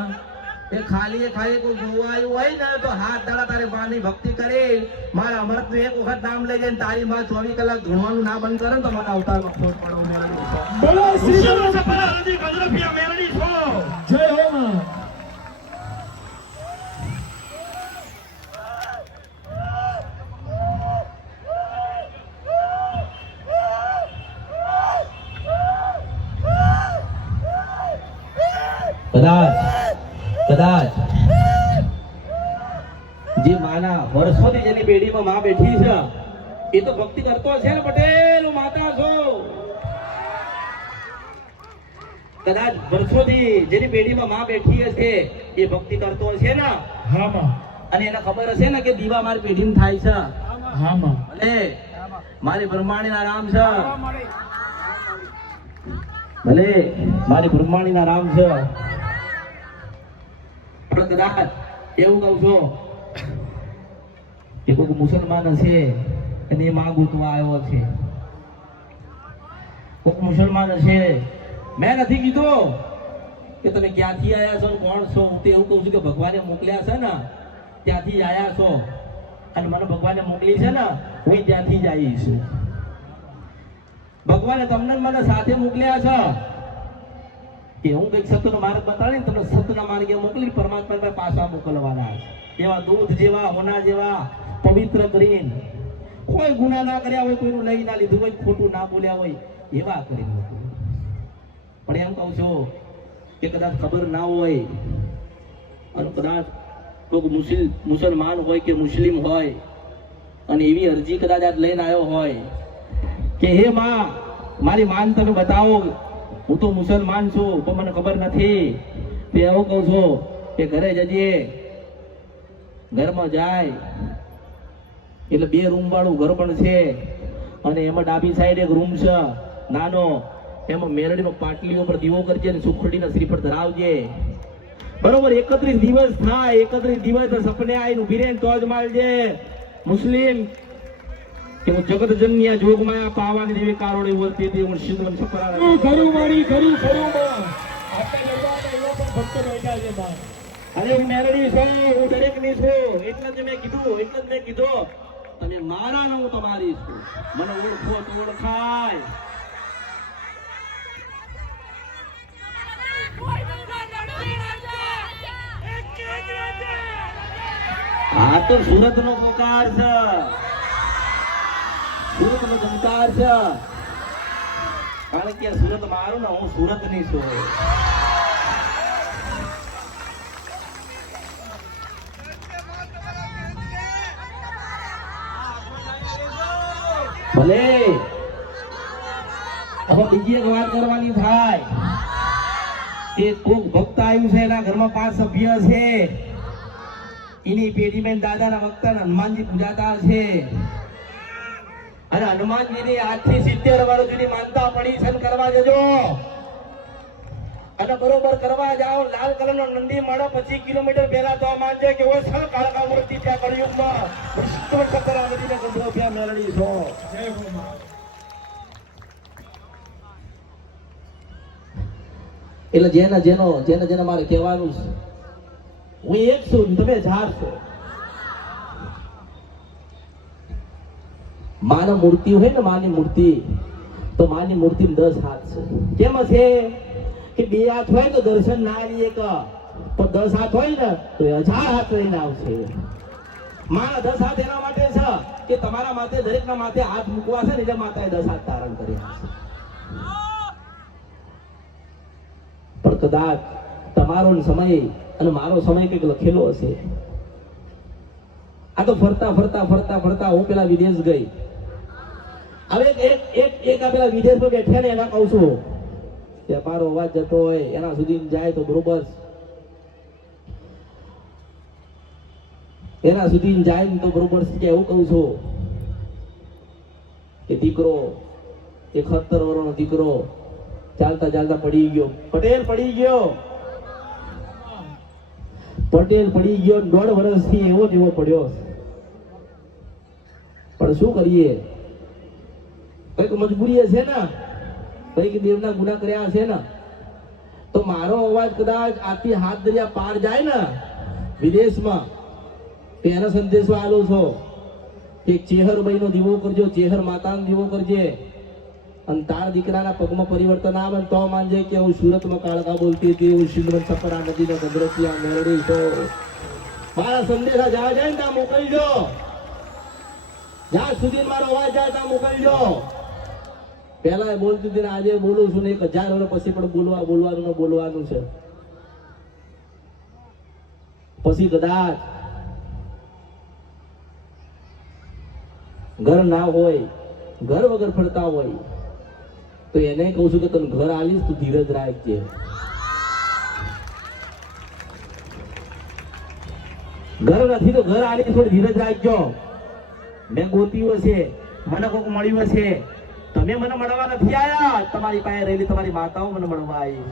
એ ખાલી કોઈ જોવા આવ્યું હોય ને તો હાથ દાડા તારે માની ભક્તિ કરી મારા અમૃત નું એક વખત નામ લઈ જાય તારી માં 24 કલાક ધૂણવાનું ના બંધ કરે ને તો મારા અવતારમાં ખોટ પડો. બોલો શ્રી મેલડી છો. જય હો માં. કદાચ જે માના વર્ષોથી જેની પેઢીમાં માં બેઠી છે એ તો ભક્તિ કરતો છે ને પટેલ, હું માતા છું. કદાચ વર્ષોથી જેની પેઢીમાં માં બેઠી હશે એ ભક્તિ કરતો હશે ને. હા માં. અને એને ખબર હશે ને કે દીવા મારી પેઢીમાં થાય છે. હા માં. ભલે મારી બ્રહ્માણીના રામ છે, ભલે મારી બ્રહ્માણીના રામ છે. કદાચ એવું કહું છું કે કોઈ મુસલમાન હશે અને એ માં ગોતવા આવ્યો છે, કોઈ મુસલમાન હશે. મેં નથી કીધું કે તમે ક્યાંથી આવ્યા છો, કોણ છો. હું તો એવું કહું છું કે ભગવાને મોકલ્યા છે ને ત્યાંથી જ આવ્યા છો અને મને ભગવાને મોકલી છે ને હું ત્યાંથી જ આવી છું. ભગવાને તમને મને સાથે મોકલ્યા છે કે હું કઈક સત્યનો માર્ગ બતાવીને તમને સત્યના માર્ગે મોકલી પરમાત્મા પાછા મોકલવાના છે. એવા દૂધ જેવા, હોના જેવા પવિત્ર કરીને, કોઈ ગુના ના કર્યા હોય, કોઈનું લઈ ના લીધું હોય, ખોટું ના બોલ્યા હોય એવા કરીને મોકલી. પણ એમ કહું છું કે કદાચ ખબર ના હોય અને કદાચ કોઈ મુસલમાન હોય કે મુસ્લિમ હોય અને એવી અરજી કદાચ આજ લઈને આવ્યો હોય કે હે માં, મારી માન તમે બતાવો, હું તો મુસલમાન છું પણ મને ખબર નથી. તે એવું કહું છું કે ઘરે જજે. ઘરમાં જાય એટલે 2 રૂમ વાળું ઘર પણ છે અને એમાં ડાબી સાઈડ એક રૂમ છે નાનો, એમાં મેલડીનો પાટલીઓ પર દીવો કરજે અને સુખડીના શ્રીફળ ધરાવજે. બરોબર 31 દિવસ થાય, 31 દિવસ સપને આવીને ઉભી રહે તો જ માલજે. મુસ્લિમ કે હું જગતજનની જોગમાયા પાવાની દેવી કારોડી બોલતી હતી. હું શિવમ છપરા કરું મારી કરું માં. આપણે દરબારમાં એવા પણ ભક્તો બેઠા છે માં. અરે હું મેલડી છું, હું દરેક ની છું. એટલે જ મેં કીધું તમે મારા ને હું તમારી છું. મને ઓળખો તો ઓળખાય. તો સુરત નો પોકાર છે, સુરત નો જમકાર છે. કારણ કે સુરત મારું ને હું સુરત ની છું. ભલે હવે બીજી એક વાત કરવાની થાય કે કોક ભક્ત આવ્યું છે, એના ઘરમાં 5 સભ્ય છે, એની પેઢીમાં દાદાના વખતે હનુમાનજી પૂજાતા છે, અને હનુમાનજીની 8 થી 70 વર્ષ જૂની માનતા પડી છે. કરવા જજો અને બરોબર કરવા જાઓ. લાલ કલરનો નંદી મળો 25 કિલોમીટર પહેલા તો માનજે કે ઓ સર કાળકા મૂર્તિ ત્યાં કળયુગમાં વિષ્ણુ ચક્ર નદીને ગંધો ત્યાં મેળડી છો. જય હો માં. એટલે જેને મારે કહેવાનું છે, હું એક છું ને તમે 4 છો. માની મૂર્તિ હોય ને, માની મૂર્તિ, તો માની મૂર્તિ 10 હાથ છે. કેમ છે કે 2 હાથ હોય તો દર્શન ના આવી એક, પણ 10 હાથ હોય ને તો 1000 હાથ લઈને આવશે. મારા 10 હાથ એના માટે છે કે તમારા માથે, દરેકના માથે હાથ મૂકવા છે ને, એટલે માતાએ 10 હાથ ધારણ કર્યા છે. પણ કદાચ તમારો સમય અને મારો સમય કંઈક લખેલો હશે. આ તો ફરતા હું પેલા વિદેશ ગઈ. હવે એક આ પેલા વિદેશમાં બેઠા ને એના કહું છું કે મારો અવાજ જતો હોય એના સુધી જાય તો બરોબર, એના સુધી જાય ને તો બરોબર કે એવું કહું છું કે દીકરો, 71 વર્ષનો દીકરો ચાલતા પડી ગયો. પટેલ પડી ગયો, 1.5 વર્ષથી એવો જ એવો પડ્યો. પણ શું કરીએ, કઈક મજબૂરી હશે ને, કઈક દેવના ગુના કર્યા હશે ને. તો મારો અવાજ કદાચ આથી હાથ દરિયા પાર જાય ને વિદેશમાં, તો એનો સંદેશો આલો છો કે ચેહરબાઈ નો દીવો કરજો, ચેહર માતાનો દીવો કરજે, અને તાર દીકરાના પગમાં પરિવર્તન આવે તો માનજે કે હું સુરતમાં કાળકા બોલતી હતી, હું સિંધવન છપરા નદીને ગંધરતિયા મેળડી છો. મારા સંદેશા જ્યાં જાય ને ત્યાં મોકલજો, જ્યાં સુધી મારો અવાજ જાય ત્યાં મોકલજો. પહેલા બોલતી હતી ને આજે બોલું છું ને 1000 વર્ષ પછી પણ બોલવાનું છે. પછી કદાચ ઘર ના હોય, ઘર વગર ફરતા હોય તો એને કહું છું કે તને ઘર આલીશ, તું ધીરજ રાખજે. ઘર નથી તો ઘર આલીશ, થોડી ધીરજ રાખજો. મેં ગોત્યું હશે, મને કોક મળ્યું હશે, તમે મને મળવા નથી આયા, તમારી પાસે રહેલી તમારી માતાઓ મને મળવા આવી.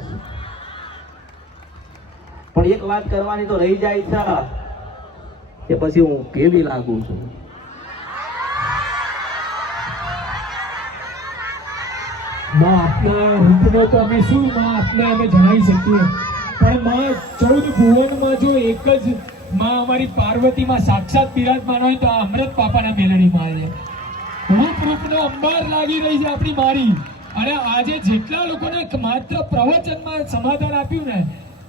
પણ એક વાત કરવાની તો રહી જાય છે કે પછી હું કેવી લાગુ છું. માં આપના રૂપનો તો અમે શું માં આપને અમે જણાવી શકીએ, પણ માં 14 ભુવનમાં જો એક જ માં અમારી પાર્વતીમાં સાક્ષાત બિરાજમાન હોય તો આ અમૃત પાપાના મેલડી માં છે. રૂપનો અંબાર લાગી રહી છે આપણી મારી. અને આજે જેટલા લોકોને માત્ર પ્રવચનમાં સમાધાન આપ્યું ને,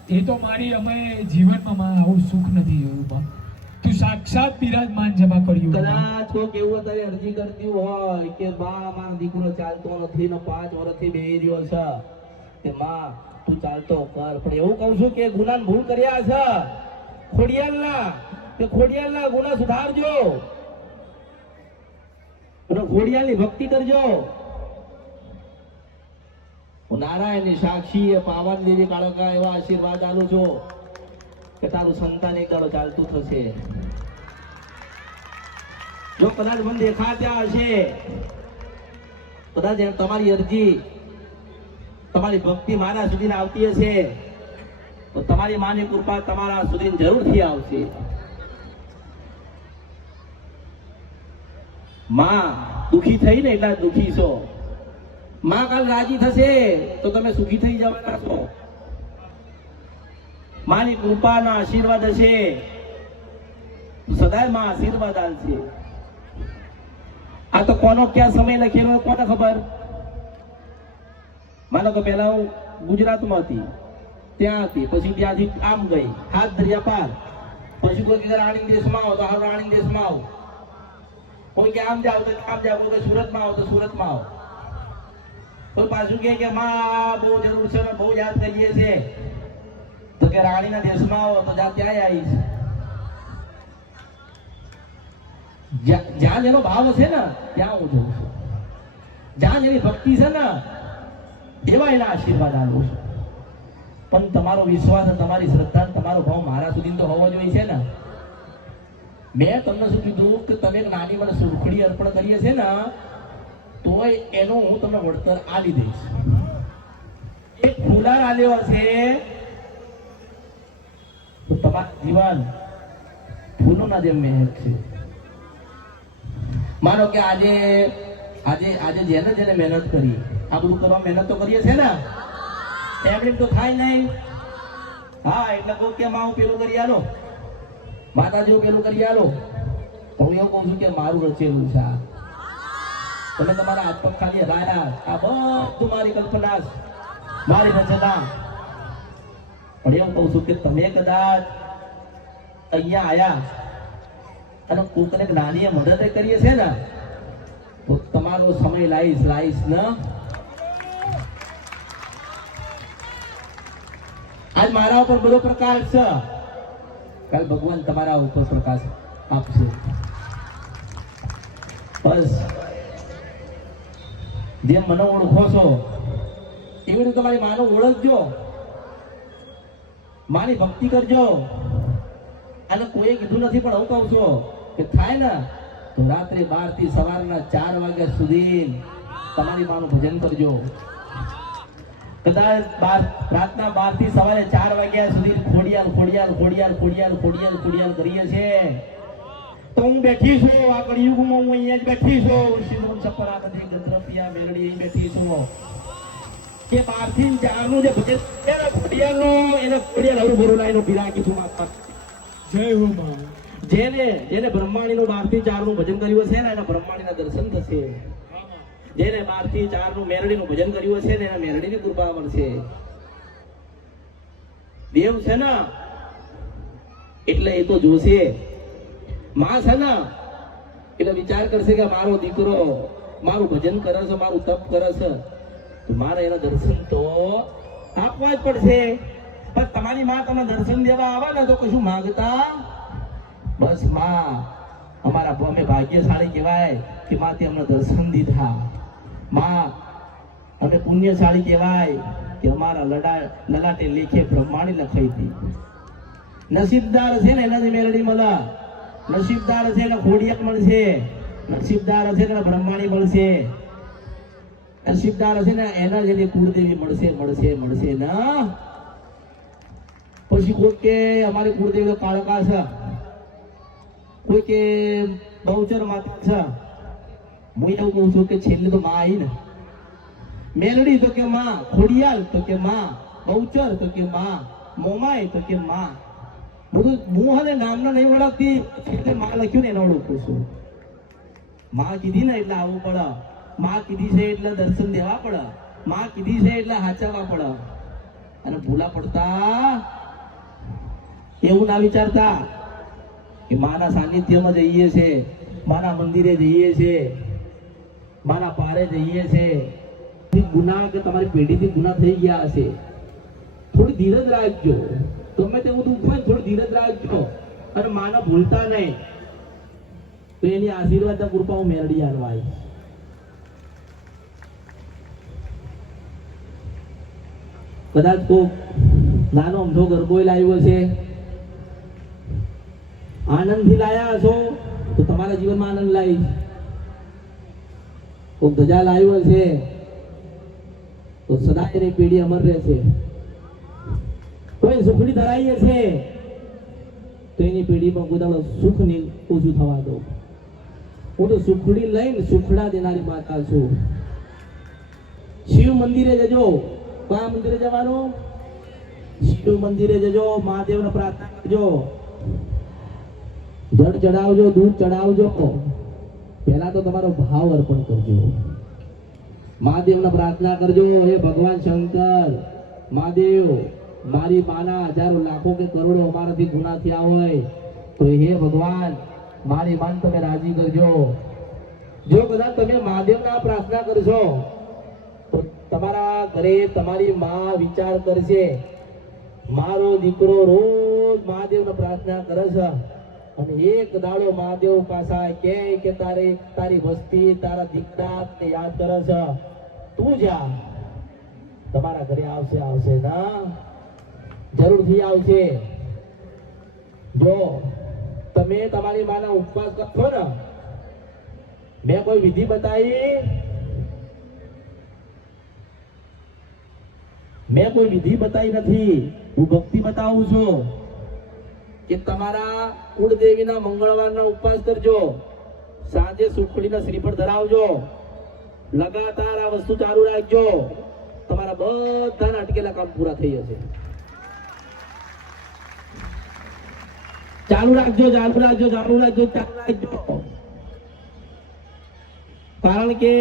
એ તો મારી અમે જીવનમાં માં આવું સુખ નથી જોયું. માં તું સાક્ષાત બિરાજમાન જમા કર્યું. કદાચ કોક એવું અત્યારે અરજી કરતી હોય કે બા મારો દીકરો ચાલતો નથી ને 5 વર્ષથી બેહી રહ્યો છે, કે માં તું ચાલતો કર. પણ એવું કહું છું કે ગુનાને ભૂલ કર્યા છે ખોડિયાલના ગુના સુધારજો અને ખોડિયાલની ભક્તિ કરજો. હું નારાયણની સાક્ષી પાવન દેવી કાળકા એવા આશીર્વાદ આલું છું કે તારું સંતાન એક દાડો ચાલતું થશે. જો કદાચ મને દેખાત્યા હશે, કદાચ તમારી અરજી, તમારી ભક્તિ મારા સુધી આવતી હશે, તો તમારી માની કૃપા તમારા સુધી જરૂરથી આવશે. માં દુખી થઈ ને એટલા દુખી છો. માં કાલ રાજી થશે તો તમે સુખી થઈ જવાના છો. માની કૃપાના આશીર્વાદ હશે, સદાય માં આશીર્વાદ આલશે. આ તો કોનો ક્યાં સમય લખેલો કોને ખબર. માનો કે પહેલા હું ગુજરાતમાં હતી, ત્યાં હતી, પછી ત્યાંથી આમ ગઈ હાથ દરિયા પાર, પછી કોઈ કે રાણી દેશમાં આવો તો હાલ રાણી દેશમાં આવો, કોઈ કે આમ જાવ તો આમ જાવ, કોઈ કે સુરતમાં આવો તો સુરતમાં આવો, કોઈ પાછું કે માં બહુ જરૂર છે ને બહુ યાદ કરીએ છે તો કે રાણીના દેશમાં આવો તો જા ત્યાં આવીશ. જ્યાં જેનો ભાવ હશે ને ત્યાં હું જઉં છું, જ્યાં જેની ભક્તિ છે ને એવા એના આશીર્વાદ આલું છું. પણ તમારો વિશ્વાસ, તમારી શ્રદ્ધા, તમારો ભાવ મારા સુધી તો હોવો જોઈએ છે ને. મેં તમને શું કીધું કે તમે એક નાની મને સુરખડી અર્પણ કરીએ છે ને તોય એનું હું તમને વળતર આલી દઈશ. એક ફૂલાર આલ્યો હશે તો તમારું જીવન ફૂલોના જેમ મહેક છે. માનો કે આજે આજે આજે જેને જેને મહેનત કરી, આ બધું કરવા મહેનત તો કરીએ છે ને, એમની તો થાય નહીં. હા, એટલે કહું કે માં હું પેલું કરી આલો, માતાજી હું પેલું કરી આલો. હું એવું કહું છું કે મારું રચેલું છે. તમે તમારા હાથ પગ ખાલી હલાયા, આ બધું મારી કલ્પના, મારી રચના. પણ એવું કહું છું કે તમે કદાચ અહીંયા આયા અને કોકને નાની મદદ કરીએ છે ને તો તમારો સમય લાઈશ ને. આજ મારા ઉપર બધો પ્રકાશ છે, કાલ ભગવાન તમારા ઉપર પ્રકાશ આપશે. બસ જેમ મને ઓળખો છો એવી રીતે તમારી માનો ઓળખજો, માની ભક્તિ કરજો. અને કોઈ કીધું નથી પણ હું કહું છું કે થાય ને તો રાત્રે 12 થી સવારના 4 વાગ્યા સુધી તમારી માનું ભજન કરજો. કદાચ રાતના 12 થી સવારે 4 વાગ્યા સુધી ખોડિયાલ ખોડિયાલ ખોડિયાલ ખોડિયાલ ખોડિયાલ ખોડિયાલ કરીએ છે તો હું બેઠી છું. આ કળિયુગમાં હું અહીંયા જ બેઠી છું. શિરોમ સપરાગથી ગદ્રપિયા મેરડી અહીં બેઠી છું કે 12 થી 4 નું જે ભજન છે ને ખોડિયાલનું, એને ખોડિયાલ હરું ભરું લાઈનો બિરાકી છું માતા. જય હો માં. જેને બ્રહ્માણીનું 12 થી 4 નું ભજન કર્યું છે ને એના બ્રહ્માણીના દર્શન થશે. જેને 12 થી 4 નું મેરડીનું ભજન કર્યું છે ને એના મેરડીની કૃપા મળશે. દેવ છે ને એટલે એ તો જોશે, માં છે ને એટલે વિચાર કરશે કે મારો દીકરો મારું ભજન કરે છે, મારું તપ કરે છે તો મારે એના દર્શન તો આપવા જ પડશે. પણ તમારી માં તમને દર્શન દેવા આવે ને તો કશું માંગતા બસ માં અમારા અમે ભાગ્યશાળી કહેવાય કે માં તે અમને દર્શન દીધા. માં અમે પુણ્યશાળી કહેવાય કે અમારા લલાટે લેખે બ્રહ્માણી લખાઈ હતી. નસીબદાર છે ને એનાથી મેરડી મળે, નસીબદાર છે ને ખોડિયાક મળશે, નસીબદાર છે ને બ્રહ્માણી મળશે, નસીબદાર છે ને એના જેવી કુળદેવી મળશે મળશે મળશે ના. પછી કોઈ કે અમારી કુળદેવી તો કાળકા છે, કોઈ કે બહુચર માતા છે. હું એવું કહું છું કે છેલ્લે તો માં આવી ને. મેલડી તો કે માં, ખોડિયાલ તો કે માં, બહુચર તો કે માં, મોમાય તો કે માં. બધું હું હવે નામના નહીં ઓળખતી, એટલે માં લખ્યું ને એને ઓળખું છું. માં કીધી ને એટલે આવવું પડે, માં કીધી છે એટલે દર્શન દેવા પડે, માં કીધી છે એટલે હાચવવા પડે. અને ભૂલા પડતા એવું ના વિચારતા કે માના સાનિધ્યમાં જઈએ છે, માના મંદિરે જઈએ છે, માના પારે જઈએ છે. ગુના કે તમારી પેઢીથી ગુના થઈ ગયા હશે, થોડી ધીરજ રાખજો. ગમે તેવું દુઃખ હોય થોડી ધીરજ રાખજો અને માને ભૂલતા નહીં. તો એની આશીર્વાદ કૃપા હું મેળવી આનવાય. કદાચ કોક નાનો અમથો ગરબો લાવ્યો છે, આનંદથી લાયા હશો તો તમારા જીવનમાં આનંદ લાવીશ. કોક ધજા લાવ્યો છે તો સદાય એની પેઢી અમર રહેશે. કોઈ સુખડી ધરાઈએ છે તો એની પેઢીમાં ગોદાળો સુખ ની ઓછું થવા દો. હું તો સુખડી લઈને સુખડા દેનારી માતા છું. શિવ મંદિરે જજો. કયા મંદિરે જવાનું? શિવ મંદિરે જજો, મહાદેવને પ્રાર્થના કરજો, જળ ચડાવજો, દૂધ ચડાવજો. પહેલા તો તમારો ભાવ અર્પણ કરજો. મહાદેવને પ્રાર્થના કરજો, હે ભગવાન શંકર, મહાદેવ મારી માના હજારો લાખો કે કરોડો અમારાથી ગુના થયા હોય તો હે ભગવાન મારી માન તમે રાજી કરજો. જો કદાચ તમે મહાદેવના પ્રાર્થના કરશો તો તમારા ઘરે તમારી માં વિચાર કરશે મારો દીકરો રોજ મહાદેવને પ્રાર્થના કરે છે અને એક દાડો મહાદેવ પાછા કે તારી વસ્તી તારા દીકરા યાદ કરે છે, તું જા, તમારા ઘરે આવશે ના, જરૂરથી આવશે. જો તમે તમારી માના ઉપવાસ કરશો ને, મેં કોઈ વિધિ બતાવી? મેં કોઈ વિધિ બતાવી નથી. હું ભક્તિ બતાવું છું કે તમારા કુળદેવીના મંગળવારના ઉપવાસ કરજો, સાંજે સુખડીના શ્રીફળ ધરાવજો, લગાતાર આ વસ્તુ ચાલુ રાખજો, તમારા બધાના અટકેલા કામ પૂરા થઈ જશે. ચાલુ રાખજો. કારણ કે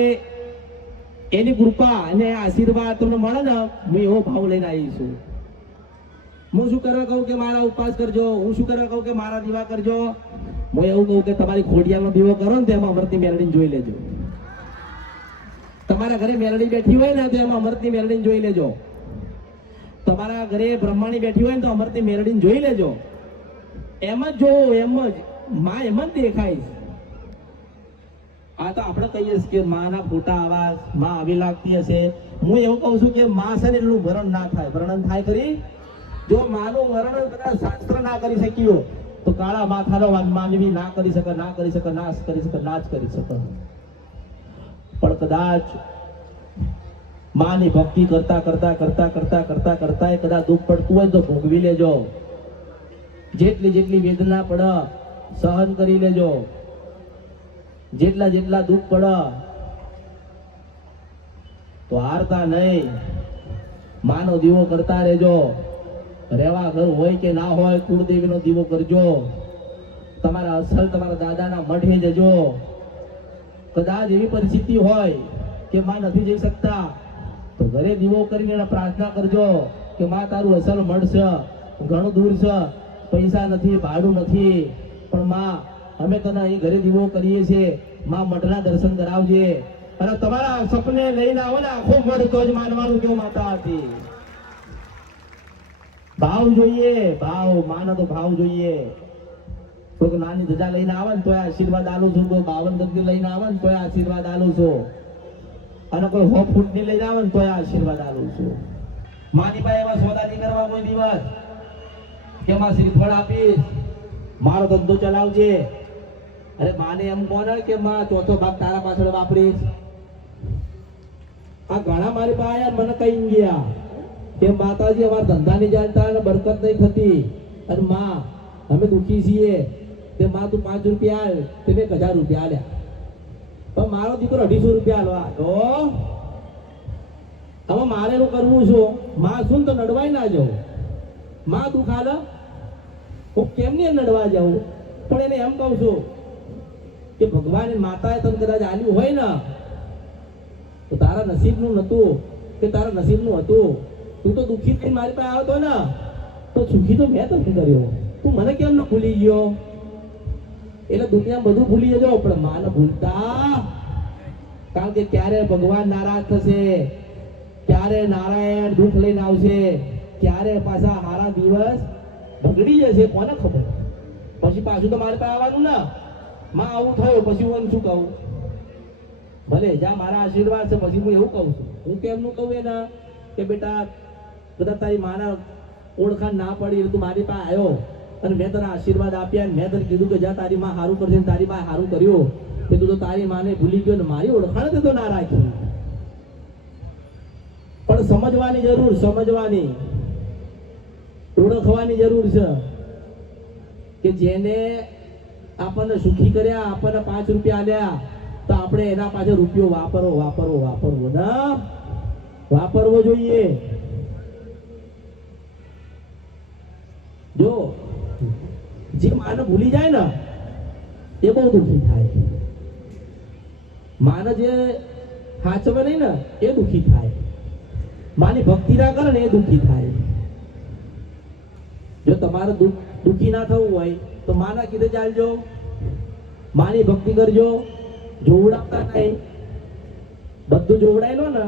એની કૃપા અને આશીર્વાદ તમને મળે ને, હું એવો ભાવ લઈને આવી છું. હું શું કરવા કહું કે મારા ઉપવાસ કરજો, હું શું કરવા કહું કે મારા દીવા કરજો, હું એવું કહું કે તમારી ખોડિયાનો દીવો કરો ને તો એમાં અમૃતની મેલડીને જોઈ લેજો. તમારા ઘરે મેલડી બેઠી હોય ને તો એમાં અમૃતની મેલડીને જોઈ લેજો. તમારા ઘરે બ્રહ્માણી બેઠી હોય ને તો અમૃતની મેલડીને જોઈ લેજો. એમ જ જો, એમ જ માં એમ જ દેખાય. આ તો આપણે કહીએ છીએ કે માના ફોટા આવા માં આવી લાગતી હશે. હું એવું કહું છું કે માં છે ને એટલું વર્ણન ના થાય. વર્ણન થાય ખરી? જો માનું વર્ણન કદાચ શાસ્ત્ર ના કરી શક્યું તો કાળા માથાનો માનવી ના કરી શકે, ના જ કરી શકે. પણ કદાચ માની ભક્તિ કરતા કદાચ દુઃખ પડતું હોય તો ભોગવી લેજો. જેટલી વેદના પડે સહન કરી લેજો. જેટલા દુઃખ પડે તો હારતા નહીં. માનો દીવો કરતા રહેજો. રેવા ઘર હોય કે ના હોય, કુળદેવીનો દીવો કરજો. તમારા દાદાના મઢે જજો. કદાચ એવી પરિસ્થિતિ હોય કે માં નથી જઈ શકતા તો ઘરે દીવો કરીને પ્રાર્થના કરજો કે માં તારું અસલ મળશે, ઘણું દૂર છે, પૈસા નથી, ભાડું નથી, પણ માં અમે તને અહીં ઘરે દીવો કરીએ છીએ, માં મઠના દર્શન કરાવજે. અને તમારા સપને લઈને આવો ને આખો મઠ તો જ માનવાનું કેવું માતા હતી. ભાવ જોઈએ, ભાવ. માનો તો ભાવ જોઈએ. કોઈ નાની ધજા લઈને આવે ને તો આશીર્વાદ આલું છું, કોઈ 52 ગજની લઈને આવે ને તો આશીર્વાદ આલું છું, અને કોઈ 100 ફૂટની લઈને આવે ને તો આશીર્વાદ આલું છું. માની પાસે એવા સોદા નહીં કરવા કોઈ દિવસ કે માં શ્રીફળ આપીશ, મારો ધંધો ચલાવજે. અરે માને એમ કોને કે માં ચોથો ભાગ તારા પાછળ વાપરીશ. આ ઘણા મારી પાસે મને કહી ગયા કે માતાજી અમારા ધંધા નહીં ચાલતા અને બરકત નહીં થતી, અને માં અમે દુખી છીએ, તે માં તું 5 રૂપિયા આલ, તે 1000 રૂપિયા આલ્યા. પણ મારો દીકરો 250 રૂપિયા આલવા તો હવે મારે એનું કરવું છું. માં શું તો નડવાય ના જાઉં. માં દુઃખ આલે હું કેમની નડવા જાઉં? પણ એને એમ કહું છું કે ભગવાન માતાએ તને કદાચ આલ્યું હોય ને તો તારા નસીબનું નતું કે તારા નસીબનું હતું. તું તો દુઃખી થઈને મારી પાસે આવતો ને તો સુખી તો મેં તને કર્યો. તું મને કેમ ન ભૂલી ગયો? એટલે દુનિયા બધું ભૂલી જજો પણ માને ભૂલતા. કારણ કે ક્યારે ભગવાન નારાજ થશે, ક્યારે નારાયણ દુઃખ લઈને આવશે, ક્યારે પાછા હારા દિવસ બગડી જશે કોને ખબર. પછી પાછું તો મારે પાસે આવવાનું ને. માં આવું થયું પછી હું શું કહું? ભલે જ્યાં મારા આશીર્વાદ છે પછી હું એવું કહું છું. હું કેમનું કહું એના કે બેટા બધા તારી માના ઓળખાણ ના પડી, તું મારી પાસે આવ્યો અને મેં તને આશીર્વાદ આપ્યા, મેં તને કીધું કે જ્યાં તારી માં સારું કરશે, તારી પાસે સારું કર્યું, કે તું તો તારી માને ભૂલી ગયો ને મારી ઓળખાણ તો ના રાખી. પણ સમજવાની જરૂર, ઓળખવાની જરૂર છે કે જેને આપણને સુખી કર્યા, આપણને 5 રૂપિયા આલ્યા તો આપણે એના પાછળ રૂપિયો વાપરવો ના વાપરવો જોઈએ. જો જે માને ભૂલી જાય ને એ બહુ દુઃખી થાય. માને જે હાચવે નહીં ને એ દુઃખી થાય. માની ભક્તિ ના કરે ને એ દુઃખી થાય. જો તમારે દુઃખી ના થવું હોય તો તો માના કીધે ચાલજો, માની ભક્તિ કરજો, જોવડાવતા નહીં. બધું જોવડાયેલો ને,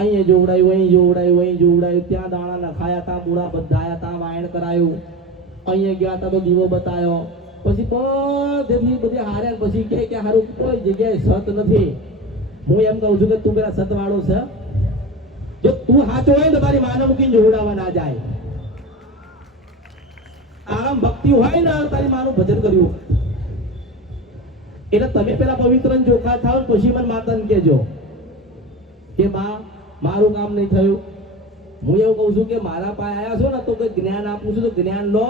અહીંયા જોવડાયું, અહીં જોવડાયું, અહીં જોવડાયું, ત્યાં દાણા નખાયા તા, મૂળા બધાયા તા, વાયણ કરાયું, અહીંયા ગયા તા તો દીવો બતાયો, પછી બધેથી બધી હાર્યા, પછી કે હારું કોઈ જગ્યાએ સત નથી. હું એમ કહું છું કે તું પેલા સત વાળો છે. જો તું સાચો હોય ને તારી માને મૂકીને જોવડાવવા ના જાય. આમ ભક્તિ હોય ને તારી માનું ભજન કર્યું એટલે તમે પેલા પવિત્ર ચોખ્ખા થાવ પછી મને માતાને કહેજો કે બા મારું કામ નહીં થયું. હું એવું કહું છું કે મારા પાસે આવ્યા છો ને તો કોઈ જ્ઞાન આપું છું તો જ્ઞાન લો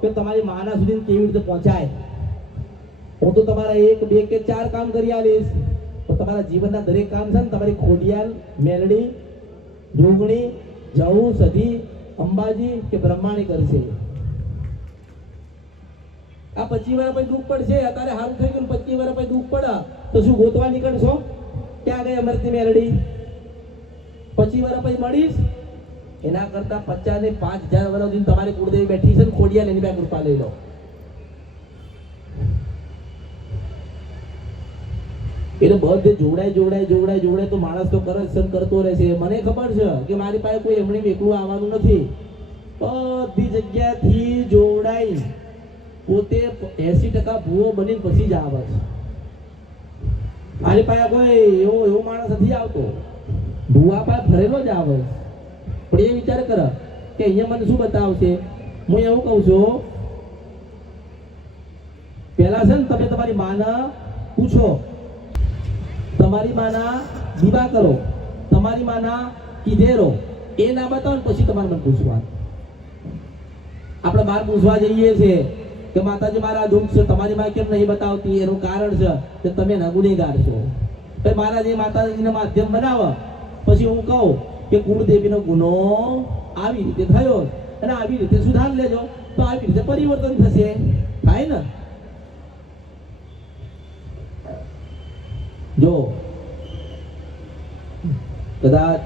કે તમારી માના સુધી કેવી રીતે પહોંચાય. હું તો તમારા 1, 2 કે 4 કામ કરી આલીશ, તો તમારા જીવનના દરેક કામ છે ને તમારી ખોડિયાલ, મેલડી, જોગણી, જવું, સધી, અંબાજી કે બ્રહ્માણી કરશે. આ 25 વર્ષ પછી દુઃખ પડશે. અત્યારે હારું થઈ ગયું, 25 વર્ષ પછી દુઃખ પડે તો શું ગોતવા નીકળશો? ક્યાં ગઈ અમરતી મેલડી? 25 વર્ષ પછી મળીશ. એના કરતા 50 ને 5000 વર્ષ સુધી તમારી કુળદેવી બેઠી છે ને ખોડિયાલ એની પાસે કૃપા લઈ લો. એટલે બધે જોવડાય તો માણસ તો કરપ્શન કરતો રહેશે. મને ખબર છે કે મારી પાસે કોઈ એમણે એકલું આવવાનું નથી. બધી જગ્યાથી જોવડાઈ પોતે 80% ભૂવો બનીને પછી જ આવે છે. મારી પાસે કોઈ એવો માણસ નથી આવતો, ભૂવા પાસે ફરેલો જ આવે. પણ એ વિચાર કર કે અહીંયા મને શું બતાવશે. હું એવું કહું છું, પેલા છે ને તમે તમારી માના પૂછો, તમારી માના દીવા કરો, તમારી માના કીધેરો એ ના બતાવો ને પછી તમારે મને પૂછવાનું. આપણે બહાર પૂછવા જઈએ છીએ કે માતાજી મારા દુઃખ છે, તમારી માં કેમ નહીં બતાવતી? એનું કારણ છે કે તમે ગુનેગાર છો. મારા જે માતાજીને માધ્યમ બનાવો પછી હું કહું કે કુળદેવીનો ગુનો આવી રીતે થયો અને આવી રીતે સુધાર લેજો તો આવી રીતે પરિવર્તન થશે. થાય ને? જો કદાચ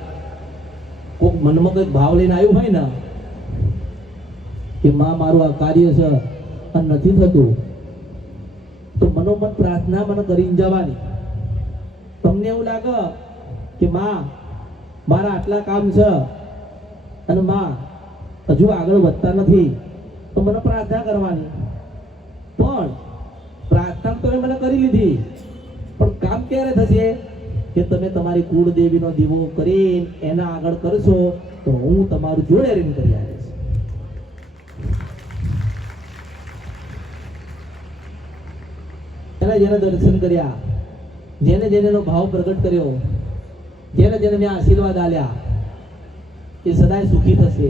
કોઈક મનમાં કંઈક ભાવ લઈને આવ્યું હોય ને કે માં મારું આ કાર્ય છે અને નથી થતું, તો મનોમન પ્રાર્થના મને કરીને જવાની. તમને એવું લાગે કે માં મારા આટલા કામ છે અને માં હજુ આગળ વધતા નથી, તો મને પ્રાર્થના કરવાની. પણ પ્રાર્થના તમે મને કરી લીધી, પણ કામ ક્યારે થશે કે તમે તમારી કુળદેવીનો દીવો કરીને એના આગળ કરશો તો હું તમારું જોડે રહીને કરી આવીશ. એના જેને દર્શન કર્યા, જેને જેનેનો ભાવ પ્રગટ કર્યો, જેને જેને મેં આશીર્વાદ આલ્યા, એ સદાય સુખી થશે.